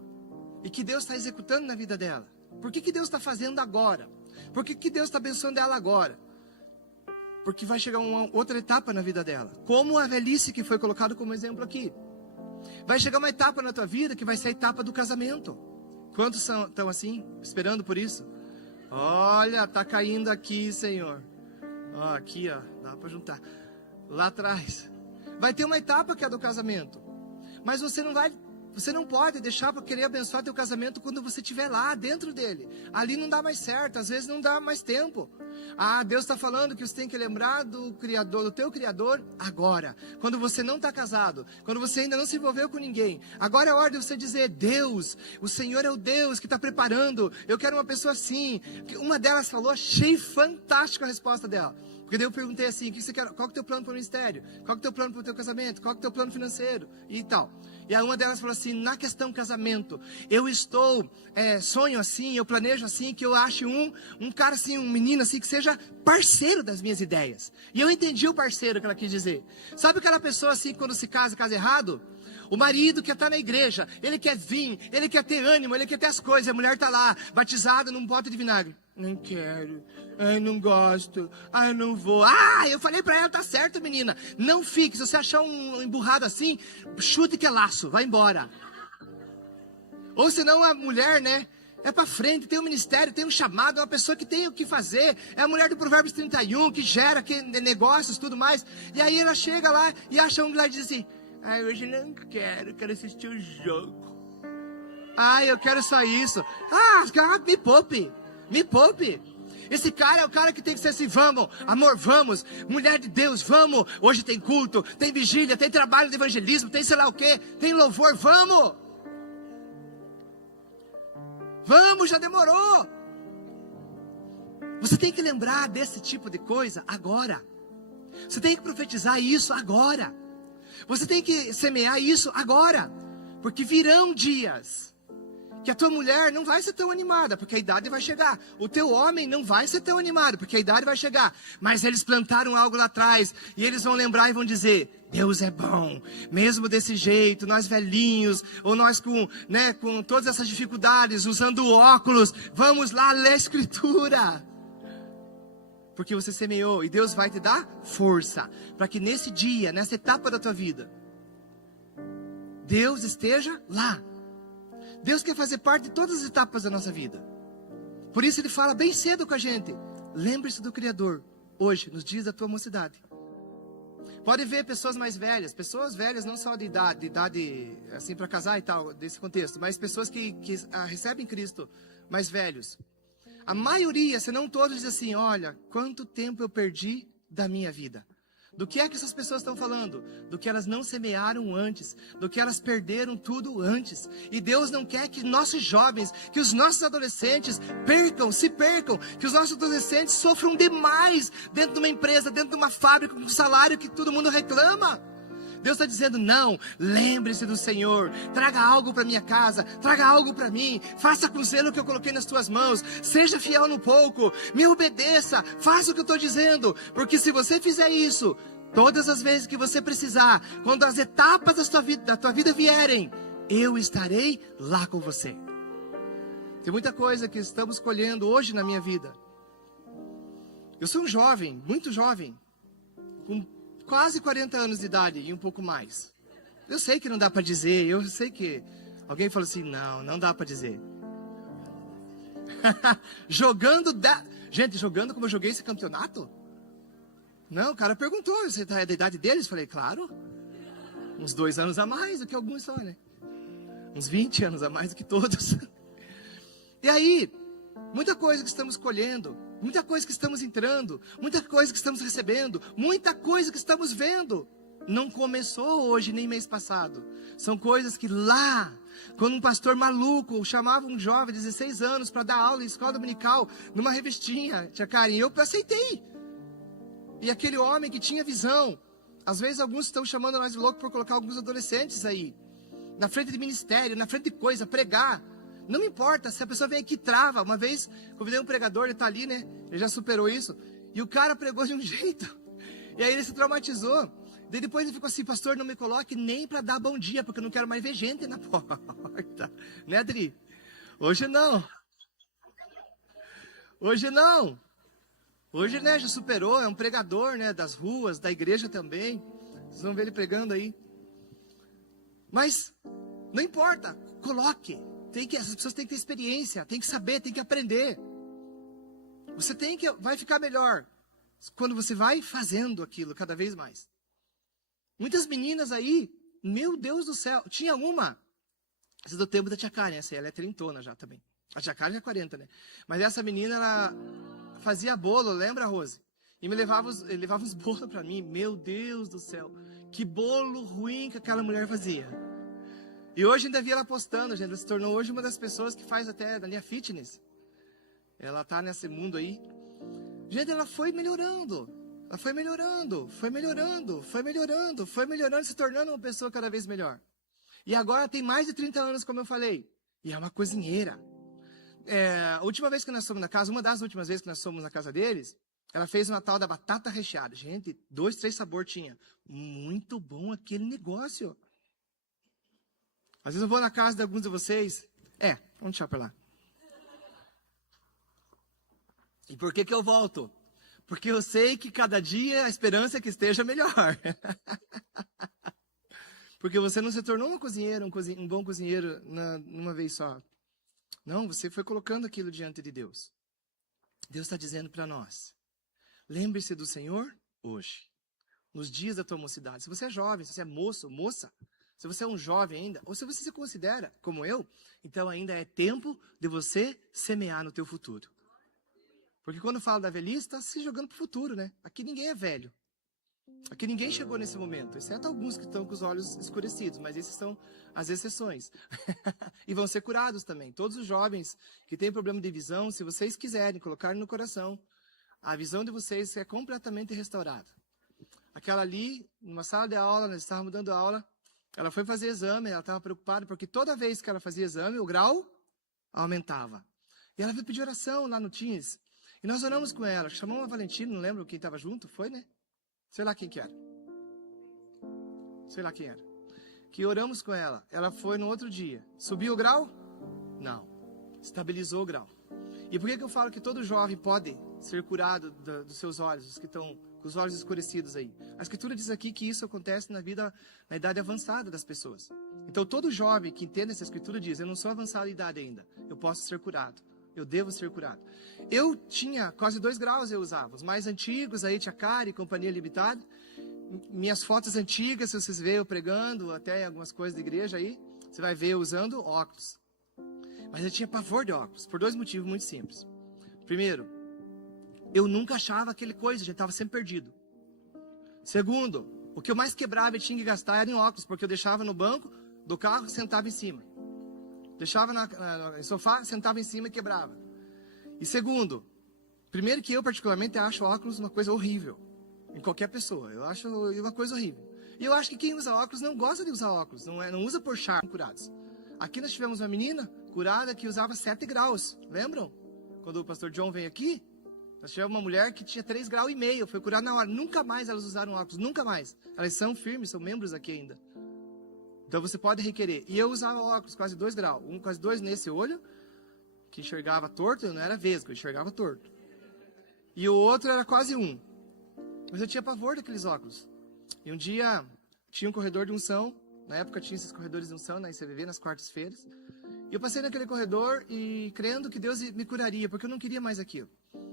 e que Deus está executando na vida dela, por que Deus está fazendo agora? Por que Deus está abençoando ela agora? Porque vai chegar uma outra etapa na vida dela, como a velhice que foi colocado como exemplo aqui. Vai chegar uma etapa na tua vida que vai ser a etapa do casamento. Quantos estão assim, esperando por isso? Olha, tá caindo aqui, Senhor. Ó, aqui, ó, dá para juntar. Lá atrás. Vai ter uma etapa que é a do casamento. Mas você não pode deixar para querer abençoar teu casamento quando você estiver lá dentro dele. Ali não dá mais certo, às vezes não dá mais tempo. Ah, Deus está falando que você tem que lembrar do Criador, do teu Criador agora. Quando você não está casado, quando você ainda não se envolveu com ninguém. Agora é hora de você dizer, Deus, o Senhor é o Deus que está preparando. Eu quero uma pessoa assim. Uma delas falou, achei fantástica a resposta dela. Porque daí eu perguntei assim, o que você quer? Qual que é o teu plano para o ministério? Qual que é o teu plano para o teu casamento? Qual que é o teu plano financeiro? E tal. E aí uma delas falou assim, na questão casamento, eu sonho assim, eu planejo assim, que eu ache um cara assim, um menino assim, que seja parceiro das minhas ideias. E eu entendi o parceiro que ela quis dizer. Sabe aquela pessoa assim, quando se casa errado? O marido quer estar na igreja, ele quer vir, ele quer ter ânimo, ele quer ter as coisas. A mulher está lá, batizada num pote de vinagre. Não quero, ai, não gosto, ai, não vou. Ah, eu falei pra ela, tá certo, menina. Não fique, se você achar um emburrado assim, chute que é laço, vai embora. Ou senão a mulher, né, é pra frente, tem um ministério, tem um chamado, é uma pessoa que tem o que fazer. É a mulher do Provérbios 31, que gera negócios, tudo mais. E aí ela chega lá e acha um lá e diz assim, ai, hoje não quero assistir o jogo. Ai, eu quero só isso. Ah, me poupe. Me poupe. Esse cara é o cara que tem que ser assim, vamos, amor, vamos, mulher de Deus, vamos. Hoje tem culto, tem vigília, tem trabalho de evangelismo, tem sei lá o que, tem louvor, vamos. Vamos, já demorou. Você tem que lembrar desse tipo de coisa agora. Você tem que profetizar isso agora. Você tem que semear isso agora. Porque virão dias que a tua mulher não vai ser tão animada, porque a idade vai chegar. O teu homem não vai ser tão animado, porque a idade vai chegar. Mas eles plantaram algo lá atrás, e eles vão lembrar e vão dizer, Deus é bom, mesmo desse jeito, nós velhinhos, ou nós com todas essas dificuldades, usando óculos, vamos lá ler a Escritura. Porque você semeou, e Deus vai te dar força, para que nesse dia, nessa etapa da tua vida, Deus esteja lá. Deus quer fazer parte de todas as etapas da nossa vida. Por isso ele fala bem cedo com a gente. Lembre-se do Criador, hoje, nos dias da tua mocidade. Pode ver pessoas mais velhas, pessoas velhas não só de idade assim para casar e tal, desse contexto, mas pessoas que recebem Cristo mais velhos. A maioria, se não todos, diz assim, olha, quanto tempo eu perdi da minha vida. Do que é que essas pessoas estão falando? Do que elas não semearam antes, do que elas perderam tudo antes. E Deus não quer que nossos jovens, que os nossos adolescentes se percam, que os nossos adolescentes sofram demais dentro de uma empresa, dentro de uma fábrica, com um salário que todo mundo reclama. Deus está dizendo, não, lembre-se do Senhor, traga algo para minha casa, traga algo para mim, faça com zelo o que eu coloquei nas tuas mãos, seja fiel no pouco, me obedeça, faça o que eu estou dizendo, porque se você fizer isso, todas as vezes que você precisar, quando as etapas da tua vida vierem, eu estarei lá com você. Tem muita coisa que estamos colhendo hoje na minha vida. Eu sou um jovem, muito jovem, com quase 40 anos de idade e um pouco mais. Eu sei que não dá para dizer, eu sei que... Alguém falou assim, não dá para dizer. Gente, jogando como eu joguei esse campeonato? Não, o cara perguntou, você tá da idade deles? Falei, claro. Uns 2 anos a mais do que alguns só, né? Uns 20 anos a mais do que todos. E aí, muita coisa que estamos colhendo, muita coisa que estamos entrando, muita coisa que estamos recebendo, muita coisa que estamos vendo, não começou hoje nem mês passado. São coisas que lá, quando um pastor maluco chamava um jovem de 16 anos para dar aula em escola dominical, numa revistinha, tia Karen, eu aceitei. E aquele homem que tinha visão, às vezes alguns estão chamando nós de louco por colocar alguns adolescentes aí, na frente de ministério, na frente de coisa, pregar. Não me importa, se a pessoa vem aqui e trava. Uma vez, convidei um pregador, ele está ali, né? Ele já superou isso. E o cara pregou de um jeito. E aí ele se traumatizou. Daí depois ele ficou assim, pastor, não me coloque nem para dar bom dia, porque eu não quero mais ver gente na porta. Né, Adri? Hoje não. Hoje não. Hoje, né, já superou, é um pregador, né, das ruas, da igreja também. Vocês vão ver ele pregando aí. Mas, não importa, coloque. Essas pessoas têm que ter experiência, têm que saber, têm que aprender. Vai ficar melhor quando você vai fazendo aquilo cada vez mais. Muitas meninas aí, meu Deus do céu, tinha uma, essa é do tempo da tia Karen, ela é trintona já também. A tia Karen é 40, né? Mas essa menina, ela fazia bolo, lembra, Rose? E levava uns bolos para mim, meu Deus do céu, que bolo ruim que aquela mulher fazia. E hoje ainda vi ela postando, gente. Ela se tornou hoje uma das pessoas que faz até da linha fitness. Ela tá nesse mundo aí. Gente, ela foi melhorando. Ela foi melhorando, se tornando uma pessoa cada vez melhor. E agora tem mais de 30 anos, como eu falei. E é uma cozinheira. A última vez que nós fomos na casa, uma das últimas vezes que nós fomos na casa deles, ela fez uma tal da batata recheada. Gente, 2, 3 sabores tinha. Muito bom aquele negócio. Às vezes eu vou na casa de alguns de vocês. Vamos deixar para lá. E por que eu volto? Porque eu sei que cada dia a esperança é que esteja melhor. Porque você não se tornou uma cozinheira, um bom cozinheiro numa vez só. Não, você foi colocando aquilo diante de Deus. Deus está dizendo para nós. Lembre-se do Senhor hoje. Nos dias da tua mocidade. Se você é jovem, se você é moço, moça. Se você é um jovem ainda, ou se você se considera como eu, então ainda é tempo de você semear no teu futuro. Porque quando fala da velhice, está se jogando para o futuro, né? Aqui ninguém é velho. Aqui ninguém chegou nesse momento, exceto alguns que estão com os olhos escurecidos, mas esses são as exceções. E vão ser curados também. Todos os jovens que têm problema de visão, se vocês quiserem colocar no coração, a visão de vocês é completamente restaurada. Aquela ali, numa sala de aula, nós estávamos dando aula, ela foi fazer exame, ela estava preocupada, porque toda vez que ela fazia exame, o grau aumentava. E ela veio pedir oração lá no Teams. E nós oramos com ela, chamamos a Valentina, não lembro quem estava junto, foi, né? Sei lá quem que era. Que oramos com ela. Ela foi no outro dia. Subiu o grau? Não. Estabilizou o grau. E por que eu falo que todo jovem pode ser curado dos seus olhos, os que estão com os olhos escurecidos aí? A Escritura diz aqui que isso acontece na idade avançada das pessoas. Então todo jovem que entende essa Escritura diz, eu não sou avançado em idade ainda, eu posso ser curado. Eu devo ser curado. Eu tinha quase 2 graus, eu usava. Os mais antigos, aí, Tia Kari, Companhia Limitada. Minhas fotos antigas, se vocês verem eu pregando, até algumas coisas de igreja aí, você vai ver eu usando óculos. Mas eu tinha pavor de óculos, por 2 motivos muito simples. Primeiro, eu nunca achava aquele coisa, a gente estava sempre perdido. Segundo, o que eu mais quebrava e tinha que gastar era em óculos, porque eu deixava no banco do carro e sentava em cima. Deixava no sofá, sentava em cima e quebrava. E segundo, primeiro que eu particularmente acho óculos uma coisa horrível. Em qualquer pessoa, eu acho uma coisa horrível. E eu acho que quem usa óculos não gosta de usar óculos, não usa por charme curados. Aqui nós tivemos uma menina curada que usava 7 graus, lembram? Quando o pastor John veio aqui, nós tivemos uma mulher que tinha 3,5 graus, foi curada na hora. Nunca mais elas usaram óculos, nunca mais. Elas são firmes, são membros aqui ainda. Então você pode requerer. E eu usava óculos quase 2 graus, quase 2 nesse olho, que enxergava torto, eu não era vesgo, eu enxergava torto. E o outro era quase 1. Mas eu tinha pavor daqueles óculos. E um dia, tinha um corredor de unção. Na época tinha esses corredores de unção na ICVV, nas quartas-feiras. E eu passei naquele corredor e crendo que Deus me curaria, porque eu não queria mais aquilo.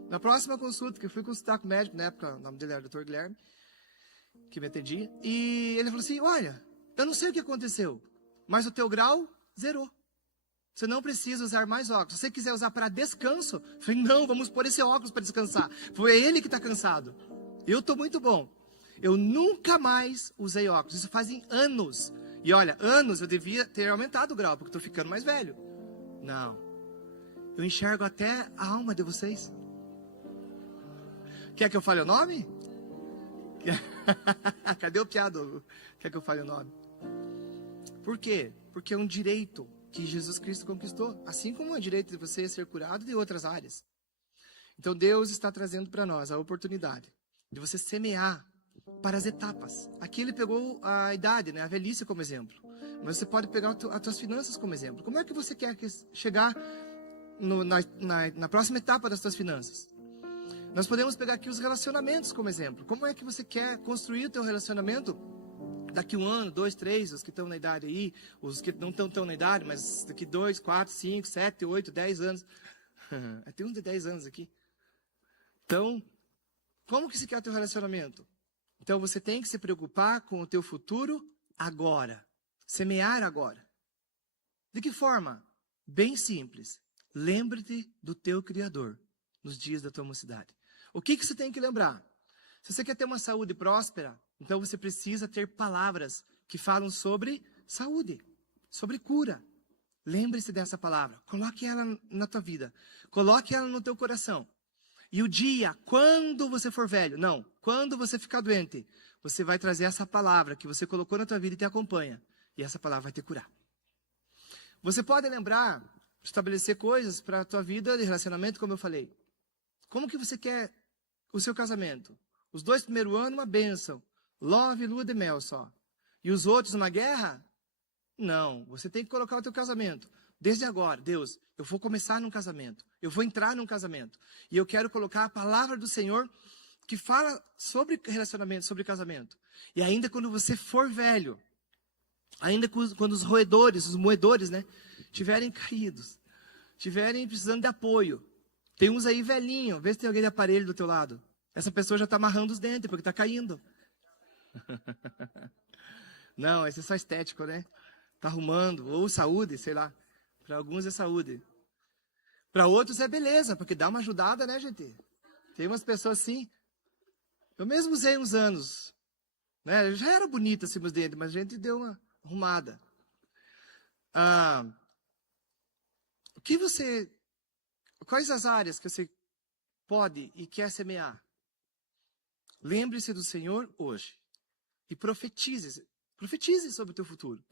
Na próxima consulta, que eu fui consultar com o médico, na época, o nome dele era Dr. Guilherme, que me atendia. E ele falou assim, olha, eu não sei o que aconteceu, mas o teu grau zerou. Você não precisa usar mais óculos. Se você quiser usar para descanso, eu falei, não, vamos pôr esse óculos para descansar. Foi ele que está cansado. Eu estou muito bom. Eu nunca mais usei óculos. Isso fazem anos. E olha, anos eu devia ter aumentado o grau, porque estou ficando mais velho. Não. Eu enxergo até a alma de vocês. Quer que eu fale o nome? Cadê o piado? Quer que eu fale o nome? Por quê? Porque é um direito que Jesus Cristo conquistou. Assim como é o direito de você ser curado de outras áreas. Então Deus está trazendo para nós a oportunidade de você semear para as etapas. Aqui ele pegou a idade, né, a velhice como exemplo. Mas você pode pegar as tuas finanças como exemplo. Como é que você quer chegar na próxima etapa das tuas finanças? Nós podemos pegar aqui os relacionamentos como exemplo. Como é que você quer construir o teu relacionamento daqui 1 ano, 2, 3, os que estão na idade aí, os que não estão tão na idade, mas daqui 2, 4, 5, 7, 8, 10 anos. Tem uns de 10 anos aqui. Então, como que se quer o teu relacionamento? Então você tem que se preocupar com o teu futuro agora. Semear agora. De que forma? Bem simples. Lembre-te do teu Criador nos dias da tua mocidade. O que você tem que lembrar? Se você quer ter uma saúde próspera, então você precisa ter palavras que falam sobre saúde, sobre cura. Lembre-se dessa palavra. Coloque ela na tua vida. Coloque ela no teu coração. E o dia, quando você for velho, não, quando você ficar doente, você vai trazer essa palavra que você colocou na tua vida e te acompanha. E essa palavra vai te curar. Você pode lembrar, estabelecer coisas para a tua vida de relacionamento, como eu falei. Como que você quer o seu casamento? Os 2 primeiros anos, uma bênção. Love, lua de mel só. E os outros, uma guerra? Não, você tem que colocar o teu casamento. Desde agora, Deus, eu vou começar num casamento. Eu vou entrar num casamento. E eu quero colocar a palavra do Senhor que fala sobre relacionamento, sobre casamento. E ainda quando você for velho, ainda quando os roedores, os moedores, né, tiverem caídos, tiverem precisando de apoio. Tem uns aí velhinho, vê se tem alguém de aparelho do teu lado. Essa pessoa já está amarrando os dentes, porque está caindo. Não, esse é só estético, né? Está arrumando, ou saúde, sei lá. Para alguns é saúde. Para outros é beleza, porque dá uma ajudada, né, gente? Tem umas pessoas assim. Eu mesmo usei uns anos. Né? Já era bonito assim meus dentes, mas a gente deu uma arrumada. Quais as áreas que você pode e quer semear? Lembre-se do Senhor hoje. E profetize. Profetize sobre o teu futuro.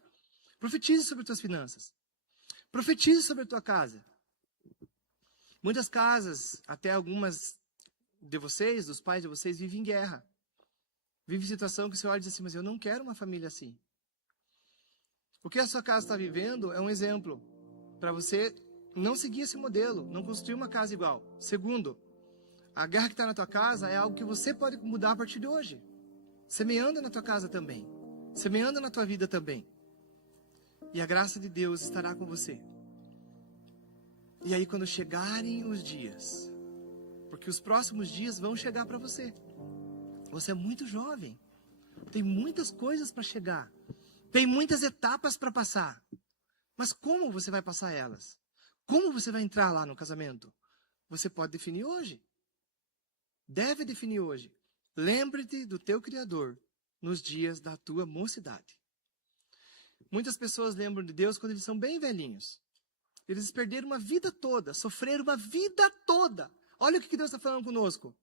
Profetize sobre as tuas finanças. Profetize sobre a tua casa. Muitas casas, até algumas de vocês, dos pais de vocês, vivem em guerra. Vive em situação que você olha e diz assim, mas eu não quero uma família assim. O que a sua casa está vivendo é um exemplo para você não seguir esse modelo, não construir uma casa igual. Segundo, a guerra que está na tua casa é algo que você pode mudar a partir de hoje. Semeando na tua casa também. Semeando na tua vida também. E a graça de Deus estará com você. E aí quando chegarem os dias, porque os próximos dias vão chegar para você. Você é muito jovem. Tem muitas coisas para chegar. Tem muitas etapas para passar. Mas como você vai passar elas? Como você vai entrar lá no casamento? você pode definir hoje. Deve definir hoje. Lembre-te do teu Criador nos dias da tua mocidade. Muitas pessoas lembram de Deus quando eles são bem velhinhos. Eles perderam uma vida toda, sofreram uma vida toda. Olha o que Deus está falando conosco.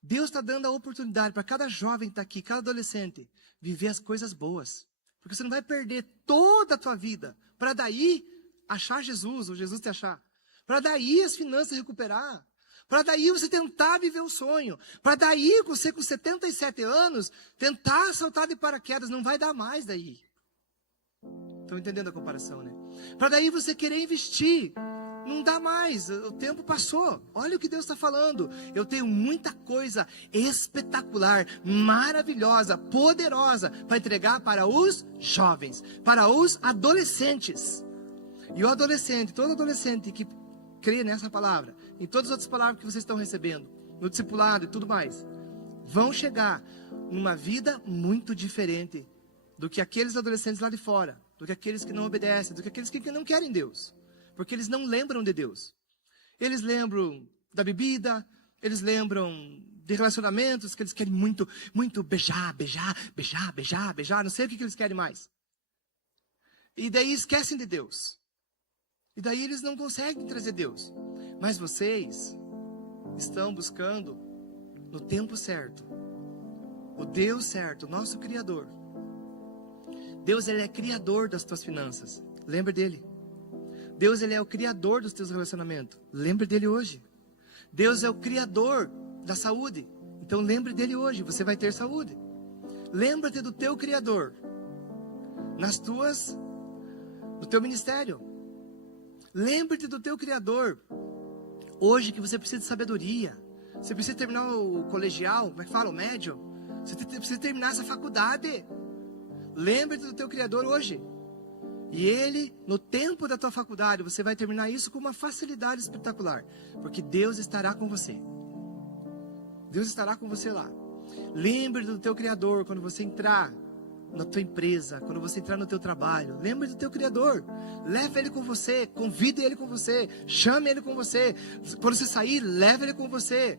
Deus está dando a oportunidade para cada jovem que está aqui, cada adolescente, viver as coisas boas. Porque você não vai perder toda a tua vida para daí achar Jesus, ou Jesus te achar. Para daí as finanças recuperar. Para daí você tentar viver o sonho. Para daí você com 77 anos tentar saltar de paraquedas. Não vai dar mais daí. Estão entendendo a comparação, né? Para daí você querer investir. Não dá mais. O tempo passou. Olha o que Deus está falando. Eu tenho muita coisa espetacular, maravilhosa, poderosa para entregar para os jovens, para os adolescentes. E o adolescente, todo adolescente que crê nessa palavra, em todas as outras palavras que vocês estão recebendo, no discipulado e tudo mais, vão chegar numa vida muito diferente do que aqueles adolescentes lá de fora, do que aqueles que não obedecem, do que aqueles que não querem Deus, porque eles não lembram de Deus. Eles lembram da bebida, eles lembram de relacionamentos que eles querem muito, muito beijar, não sei o que eles querem mais. E daí esquecem de Deus. E daí eles não conseguem trazer Deus. Mas vocês estão buscando no tempo certo, o Deus certo, o nosso Criador. Deus, Ele é Criador das tuas finanças. Lembra dele. Deus, Ele é o Criador dos teus relacionamentos. Lembre dele hoje. Deus é o Criador da saúde. Então lembre dele hoje. Você vai ter saúde. Lembra-te do teu Criador no teu ministério. Lembre-te do teu Criador hoje, que você precisa de sabedoria. Você precisa terminar o colegial, como é que fala, o médio. Você precisa terminar essa faculdade. Lembre-te do teu Criador hoje. E Ele, no tempo da tua faculdade, você vai terminar isso com uma facilidade espetacular. Porque Deus estará com você. Deus estará com você lá. Lembre do teu Criador quando você entrar na tua empresa, quando você entrar no teu trabalho. Lembre do teu Criador. Leve Ele com você, convide Ele com você, chame Ele com você. Quando você sair, leve Ele com você.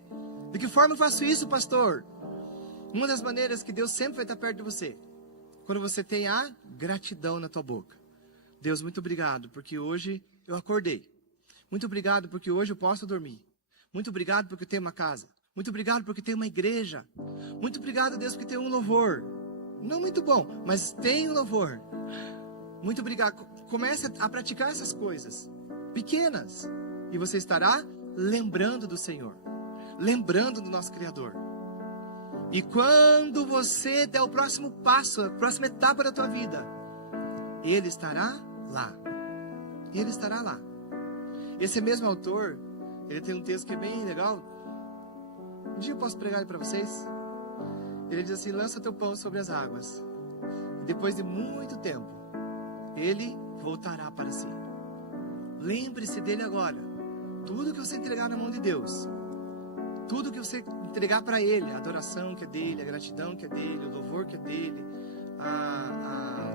De que forma eu faço isso, pastor? Uma das maneiras que Deus sempre vai estar perto de você, quando você tem a gratidão na tua boca. Deus, muito obrigado, porque hoje eu acordei. Muito obrigado, porque hoje eu posso dormir. Muito obrigado, porque eu tenho uma casa. Muito obrigado, porque tenho uma igreja. Muito obrigado, Deus, porque tenho um louvor. Não muito bom, mas tem um louvor. Muito obrigado. Comece a praticar essas coisas pequenas. E você estará lembrando do Senhor. Lembrando do nosso Criador. E quando você der o próximo passo, a próxima etapa da tua vida, Ele estará lá. Ele estará lá. Esse mesmo autor, ele tem um texto que é bem legal. Um dia eu posso pregar ele para vocês. Ele diz assim: lança teu pão sobre as águas. E depois de muito tempo, ele voltará para si. Lembre-se dele agora. Tudo que você entregar na mão de Deus, tudo que você entregar para Ele, a adoração que é dele, a gratidão que é dele, o louvor que é dele,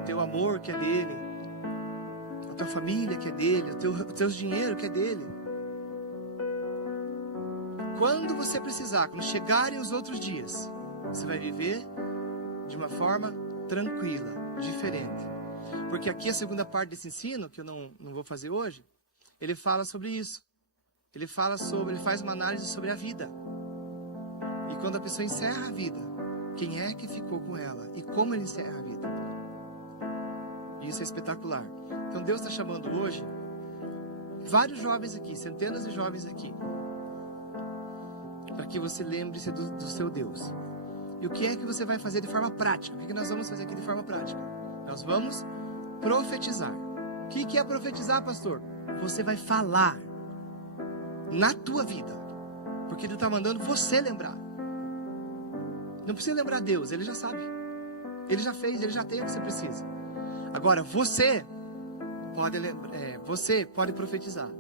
o teu amor que é dele, a tua família que é dele, o teu dinheiro que é dele. Quando você precisar, quando chegarem os outros dias, você vai viver de uma forma tranquila, diferente. Porque aqui a segunda parte desse ensino, que eu não vou fazer hoje, ele fala sobre isso. Ele faz uma análise sobre a vida. E quando a pessoa encerra a vida, quem é que ficou com ela? E como ele encerra a vida? E isso é espetacular. Então Deus está chamando hoje vários jovens aqui, centenas de jovens aqui, para que você lembre-se do seu Deus. E o que é que você vai fazer de forma prática? O que nós vamos fazer aqui de forma prática? Nós vamos profetizar. O que é profetizar, pastor? Você vai falar na tua vida, porque Ele está mandando você lembrar. Não precisa lembrar Deus, Ele já sabe, Ele já fez, Ele já tem o que você precisa. Agora você pode profetizar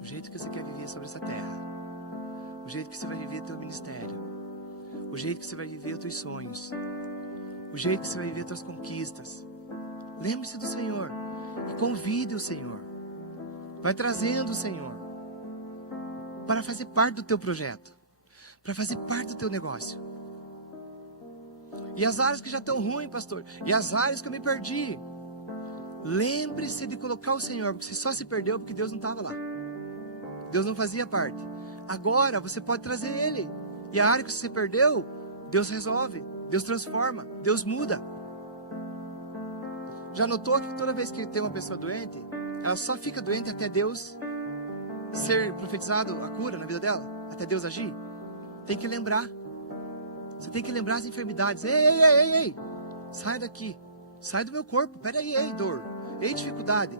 o jeito que você quer viver sobre essa terra, o jeito que você vai viver teu ministério, o jeito que você vai viver os teus sonhos, o jeito que você vai viver as tuas conquistas. Lembre-se do Senhor e convide o Senhor. Vai trazendo o Senhor. para fazer parte do teu projeto, para fazer parte do teu negócio. E as áreas que já estão ruins, pastor, e as áreas que eu me perdi, lembre-se de colocar o Senhor, porque você só se perdeu porque Deus não estava lá. Deus não fazia parte. Agora você pode trazer Ele. E a área que você perdeu, Deus resolve, Deus transforma, Deus muda. Já notou que toda vez que tem uma pessoa doente, ela só fica doente até Deus ser profetizado a cura na vida dela? Até Deus agir? Tem que lembrar. Você tem que lembrar as enfermidades. Ei, sai daqui. Sai do meu corpo. Peraí, ei, dor. Ei, dificuldade.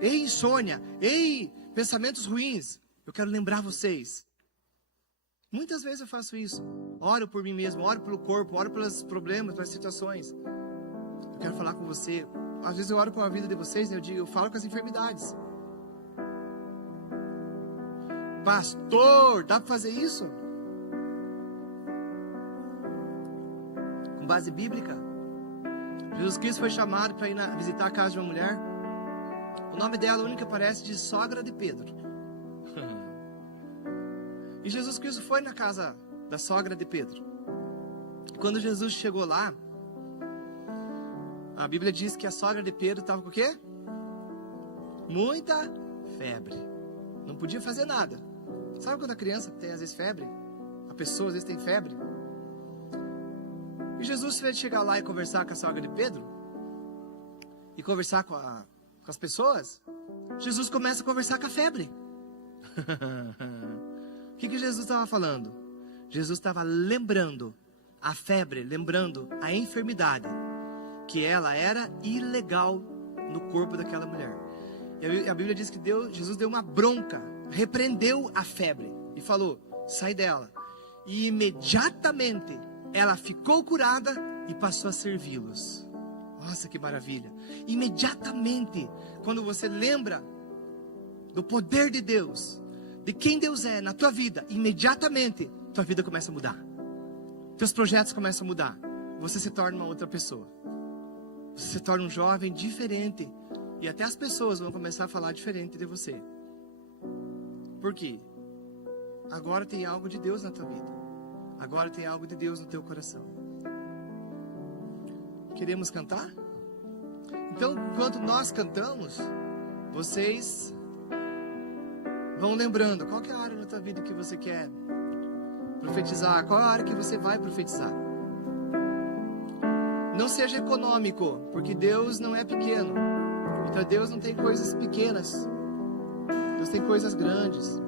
Ei, insônia. Ei, pensamentos ruins. Eu quero lembrar vocês. Muitas vezes eu faço isso. Oro por mim mesmo, oro pelo corpo, oro pelos problemas, pelas situações. Eu quero falar com você. Às vezes eu oro pela vida de vocês, eu falo com as enfermidades. Pastor, dá para fazer isso? Com base bíblica. Jesus Cristo foi chamado para ir visitar a casa de uma mulher. O nome dela, o único que aparece, de sogra de Pedro. E Jesus Cristo foi na casa da sogra de Pedro. Quando Jesus chegou lá, a Bíblia diz que a sogra de Pedro estava com o quê? Muita febre. Não podia fazer nada. Sabe quando a criança tem às vezes febre? A pessoa às vezes tem febre. E Jesus fez chegar lá e conversar com a sogra de Pedro. E conversar com as pessoas. Jesus começa a conversar com a febre. O que Jesus estava falando? Jesus estava lembrando a febre, lembrando a enfermidade, que ela era ilegal no corpo daquela mulher. E a Bíblia diz que Jesus deu uma bronca, repreendeu a febre e falou: sai dela. E imediatamente ela ficou curada e passou a servi-los. Nossa, que maravilha! Imediatamente, quando você lembra do poder de Deus, de quem Deus é na tua vida, imediatamente tua vida começa a mudar. Teus projetos começam a mudar. Você se torna uma outra pessoa. Você se torna um jovem diferente. E até as pessoas vão começar a falar diferente de você. Por quê? Agora tem algo de Deus na tua vida. Agora tem algo de Deus no teu coração. Queremos cantar? Então, enquanto nós cantamos, vocês vão lembrando qual que é a área da tua vida que você quer profetizar, qual é a área que você vai profetizar. Não seja econômico, porque Deus não é pequeno. Então Deus não tem coisas pequenas, Deus tem coisas grandes.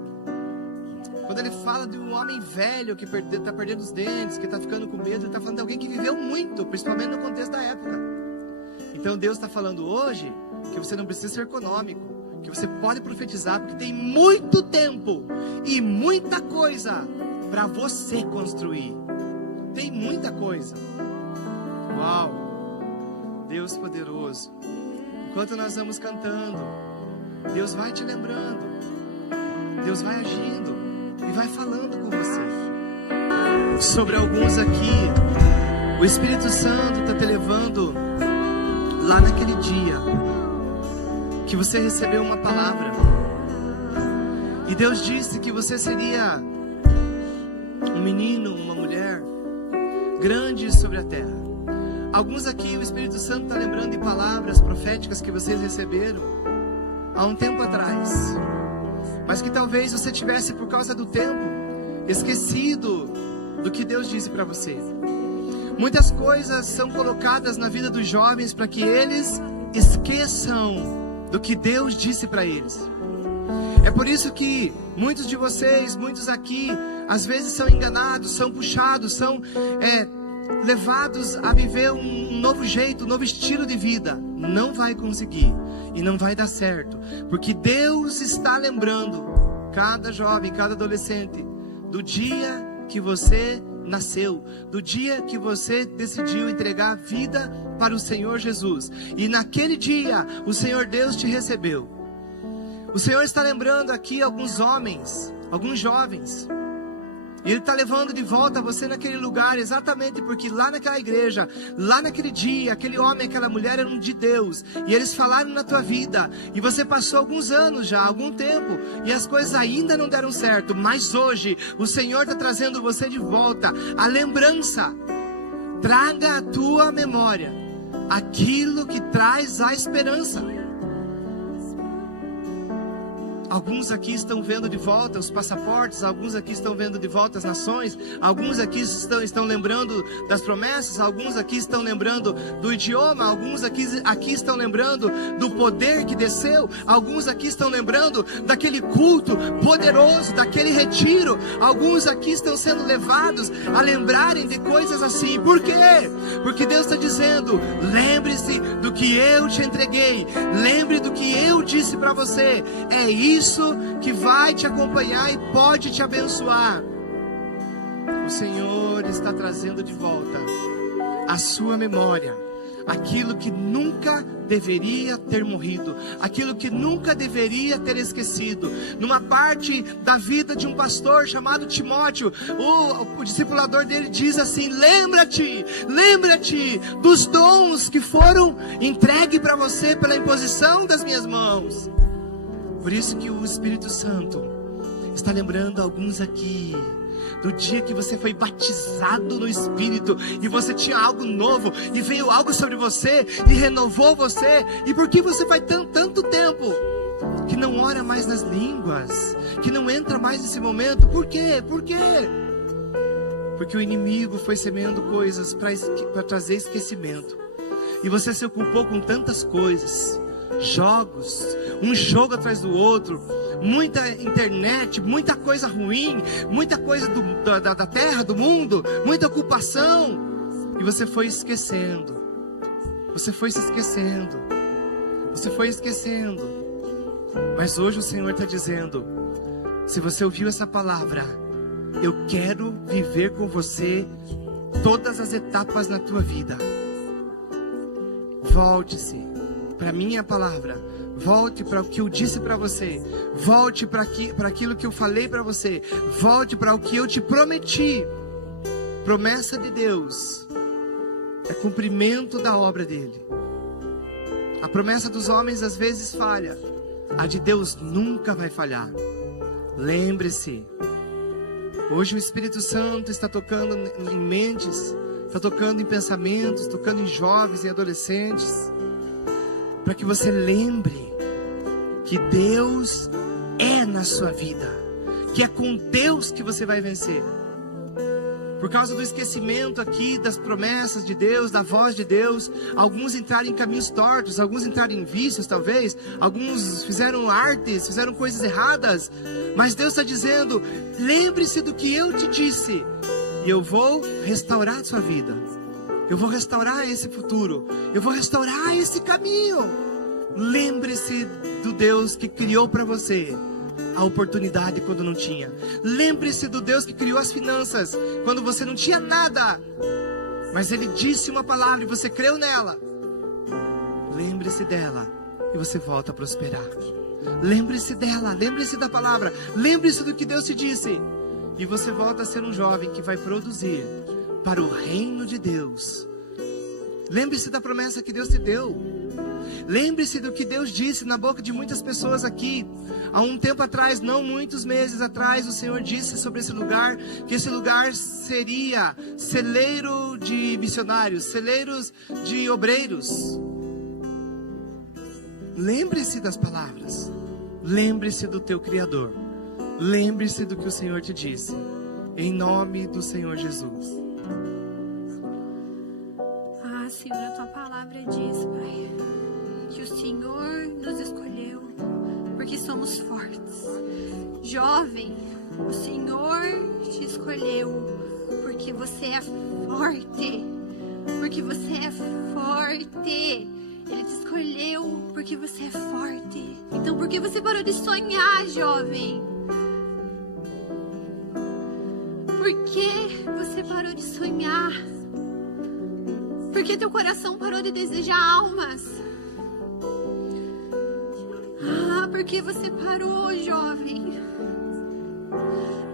Quando Ele fala de um homem velho que está perdendo os dentes, que está ficando com medo, Ele está falando de alguém que viveu muito, principalmente no contexto da época. Então Deus está falando hoje que você não precisa ser econômico, que você pode profetizar, porque tem muito tempo e muita coisa para você construir. Tem muita coisa. Uau! Deus poderoso. Enquanto nós vamos cantando, Deus vai te lembrando, Deus vai agindo e vai falando com você. Sobre alguns aqui, o Espírito Santo está te levando lá naquele dia que você recebeu uma palavra e Deus disse que você seria um menino, uma mulher grande sobre a terra. Alguns aqui o Espírito Santo está lembrando de palavras proféticas que vocês receberam há um tempo atrás, mas que talvez você tivesse, por causa do tempo, esquecido do que Deus disse para você. Muitas coisas são colocadas na vida dos jovens para que eles esqueçam do que Deus disse para eles. É por isso que muitos de vocês, muitos aqui, às vezes são enganados, são puxados, são levados a viver um novo jeito, um novo estilo de vida. Não vai conseguir e não vai dar certo, porque Deus está lembrando cada jovem, cada adolescente do dia que você nasceu, do dia que você decidiu entregar a vida para o Senhor Jesus, e naquele dia o Senhor Deus te recebeu. O Senhor está lembrando aqui alguns homens, alguns jovens E Ele está levando de volta você naquele lugar, exatamente porque lá naquela igreja, lá naquele dia, aquele homem e aquela mulher eram de Deus. E eles falaram na tua vida. E você passou alguns anos já, algum tempo. E as coisas ainda não deram certo. Mas hoje, o Senhor está trazendo você de volta. A lembrança. Traga à tua memória aquilo que traz a esperança. Alguns aqui estão vendo de volta os passaportes, alguns aqui estão vendo de volta as nações, alguns aqui estão lembrando das promessas, alguns aqui estão lembrando do idioma, alguns aqui estão lembrando do poder que desceu, alguns aqui estão lembrando daquele culto poderoso, daquele retiro, alguns aqui estão sendo levados a lembrarem de coisas assim. Por quê? Porque Deus está dizendo: lembre-se do que eu te entreguei, lembre do que eu disse para você. É isso que vai te acompanhar e pode te abençoar. O Senhor está trazendo de volta a sua memória aquilo que nunca deveria ter morrido, aquilo que nunca deveria ter esquecido. Numa parte da vida de um pastor chamado Timóteo, o discipulador dele diz assim: lembra-te dos dons que foram entregues para você pela imposição das minhas mãos. Por isso que o Espírito Santo está lembrando alguns aqui do dia que você foi batizado no Espírito e você tinha algo novo e veio algo sobre você e renovou você. E por que você faz tanto tempo que não ora mais nas línguas, que não entra mais nesse momento? Por quê? Porque o inimigo foi semeando coisas para trazer esquecimento, e você se ocupou com tantas coisas, jogos, um jogo atrás do outro, muita internet, muita coisa ruim, muita coisa da terra, do mundo, muita ocupação, e você foi esquecendo, você foi se esquecendo, você foi esquecendo. Mas hoje o Senhor está dizendo: se você ouviu essa palavra, eu quero viver com você todas as etapas na tua vida. Volte-se para a minha palavra, volte para o que eu disse para você, volte para aquilo que eu falei para você, volte para o que eu te prometi. Promessa de Deus é cumprimento da obra dele. A promessa dos homens às vezes falha, a de Deus nunca vai falhar. Lembre-se, hoje o Espírito Santo está tocando em mentes, está tocando em pensamentos, tocando em jovens e adolescentes, para que você lembre que Deus é na sua vida, que é com Deus que você vai vencer. Por causa do esquecimento aqui das promessas de Deus, da voz de Deus, alguns entraram em caminhos tortos, alguns entraram em vícios talvez, alguns fizeram artes, fizeram coisas erradas, mas Deus está dizendo: lembre-se do que eu te disse, e eu vou restaurar a sua vida. Eu vou restaurar esse futuro, eu vou restaurar esse caminho. Lembre-se do Deus que criou para você a oportunidade quando não tinha. Lembre-se do Deus que criou as finanças quando você não tinha nada, mas Ele disse uma palavra e você creu nela. Lembre-se dela e você volta a prosperar. Lembre-se dela, lembre-se da palavra, lembre-se do que Deus te disse, e você volta a ser um jovem que vai produzir para o reino de Deus. Lembre-se da promessa que Deus te deu. Lembre-se do que Deus disse na boca de muitas pessoas aqui. Há um tempo atrás, não muitos meses atrás, o Senhor disse sobre esse lugar, que esse lugar seria celeiro de missionários, celeiros de obreiros. Lembre-se das palavras. Lembre-se do teu Criador. Lembre-se do que o Senhor te disse. Em nome do Senhor Jesus. Senhor, a tua palavra diz, Pai, que o Senhor nos escolheu porque somos fortes. Jovem, o Senhor te escolheu porque você é forte. Porque você é forte. Ele te escolheu porque você é forte. Então, por que você parou de sonhar, jovem? Por que você parou de sonhar? Porque teu coração parou de desejar almas? Porque você parou, jovem?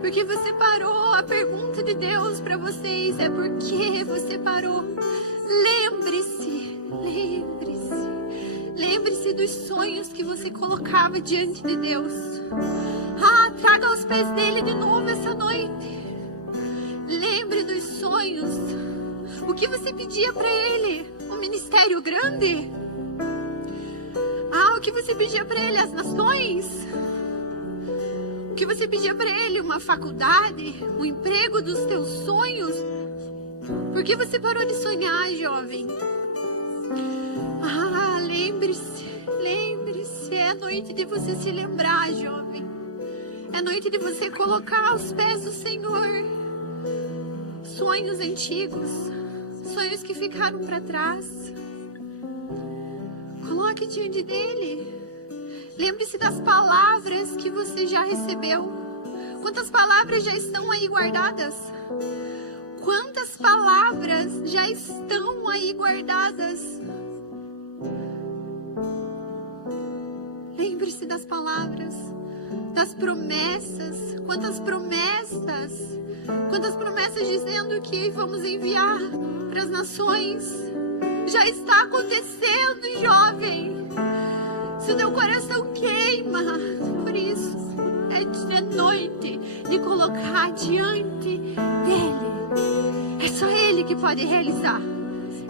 Porque você parou. A pergunta de Deus para vocês é: por que você parou? Lembre-se, lembre-se. Lembre-se dos sonhos que você colocava diante de Deus. Traga aos pés dele de novo essa noite. Lembre dos sonhos. O que você pedia para ele? Um ministério grande? O que você pedia para ele? As nações? O que você pedia para ele? Uma faculdade? Um emprego dos teus sonhos? Por que você parou de sonhar, jovem? Lembre-se, lembre-se. É a noite de você se lembrar, jovem. É a noite de você colocar aos pés do Senhor sonhos antigos, sonhos que ficaram para trás. Coloque diante dele. Lembre-se das palavras que você já recebeu. Quantas palavras já estão aí guardadas? Quantas palavras já estão aí guardadas? Lembre-se das palavras, das promessas. Quantas promessas dizendo que vamos enviar para as nações. Já está acontecendo, jovem. Se o teu coração queima por isso, é noite de colocar diante dele. É só ele que pode realizar.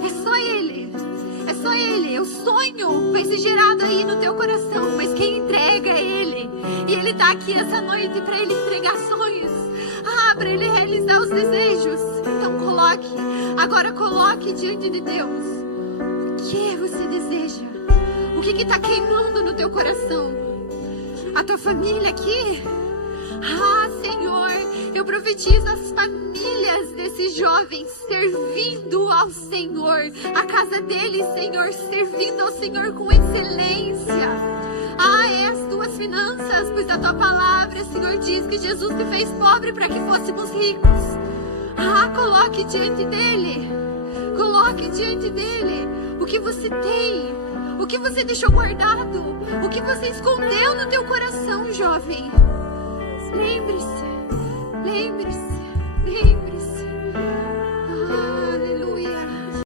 É só ele. É só ele. O sonho vai ser gerado aí no teu coração, mas quem entrega é ele. E ele está aqui essa noite para ele entregar sonhos. Para ele realizar os desejos. Então coloque diante de Deus o que você deseja. O que está queimando no teu coração? A tua família aqui? Senhor, eu profetizo as famílias desses jovens servindo ao Senhor. A casa deles, Senhor, servindo ao Senhor com excelência. E as tuas finanças, pois a tua palavra, Senhor, diz que Jesus se fez pobre para que fôssemos ricos. Coloque diante dele. Coloque diante dele o que você tem, o que você deixou guardado, o que você escondeu no teu coração, jovem. Lembre-se, lembre-se.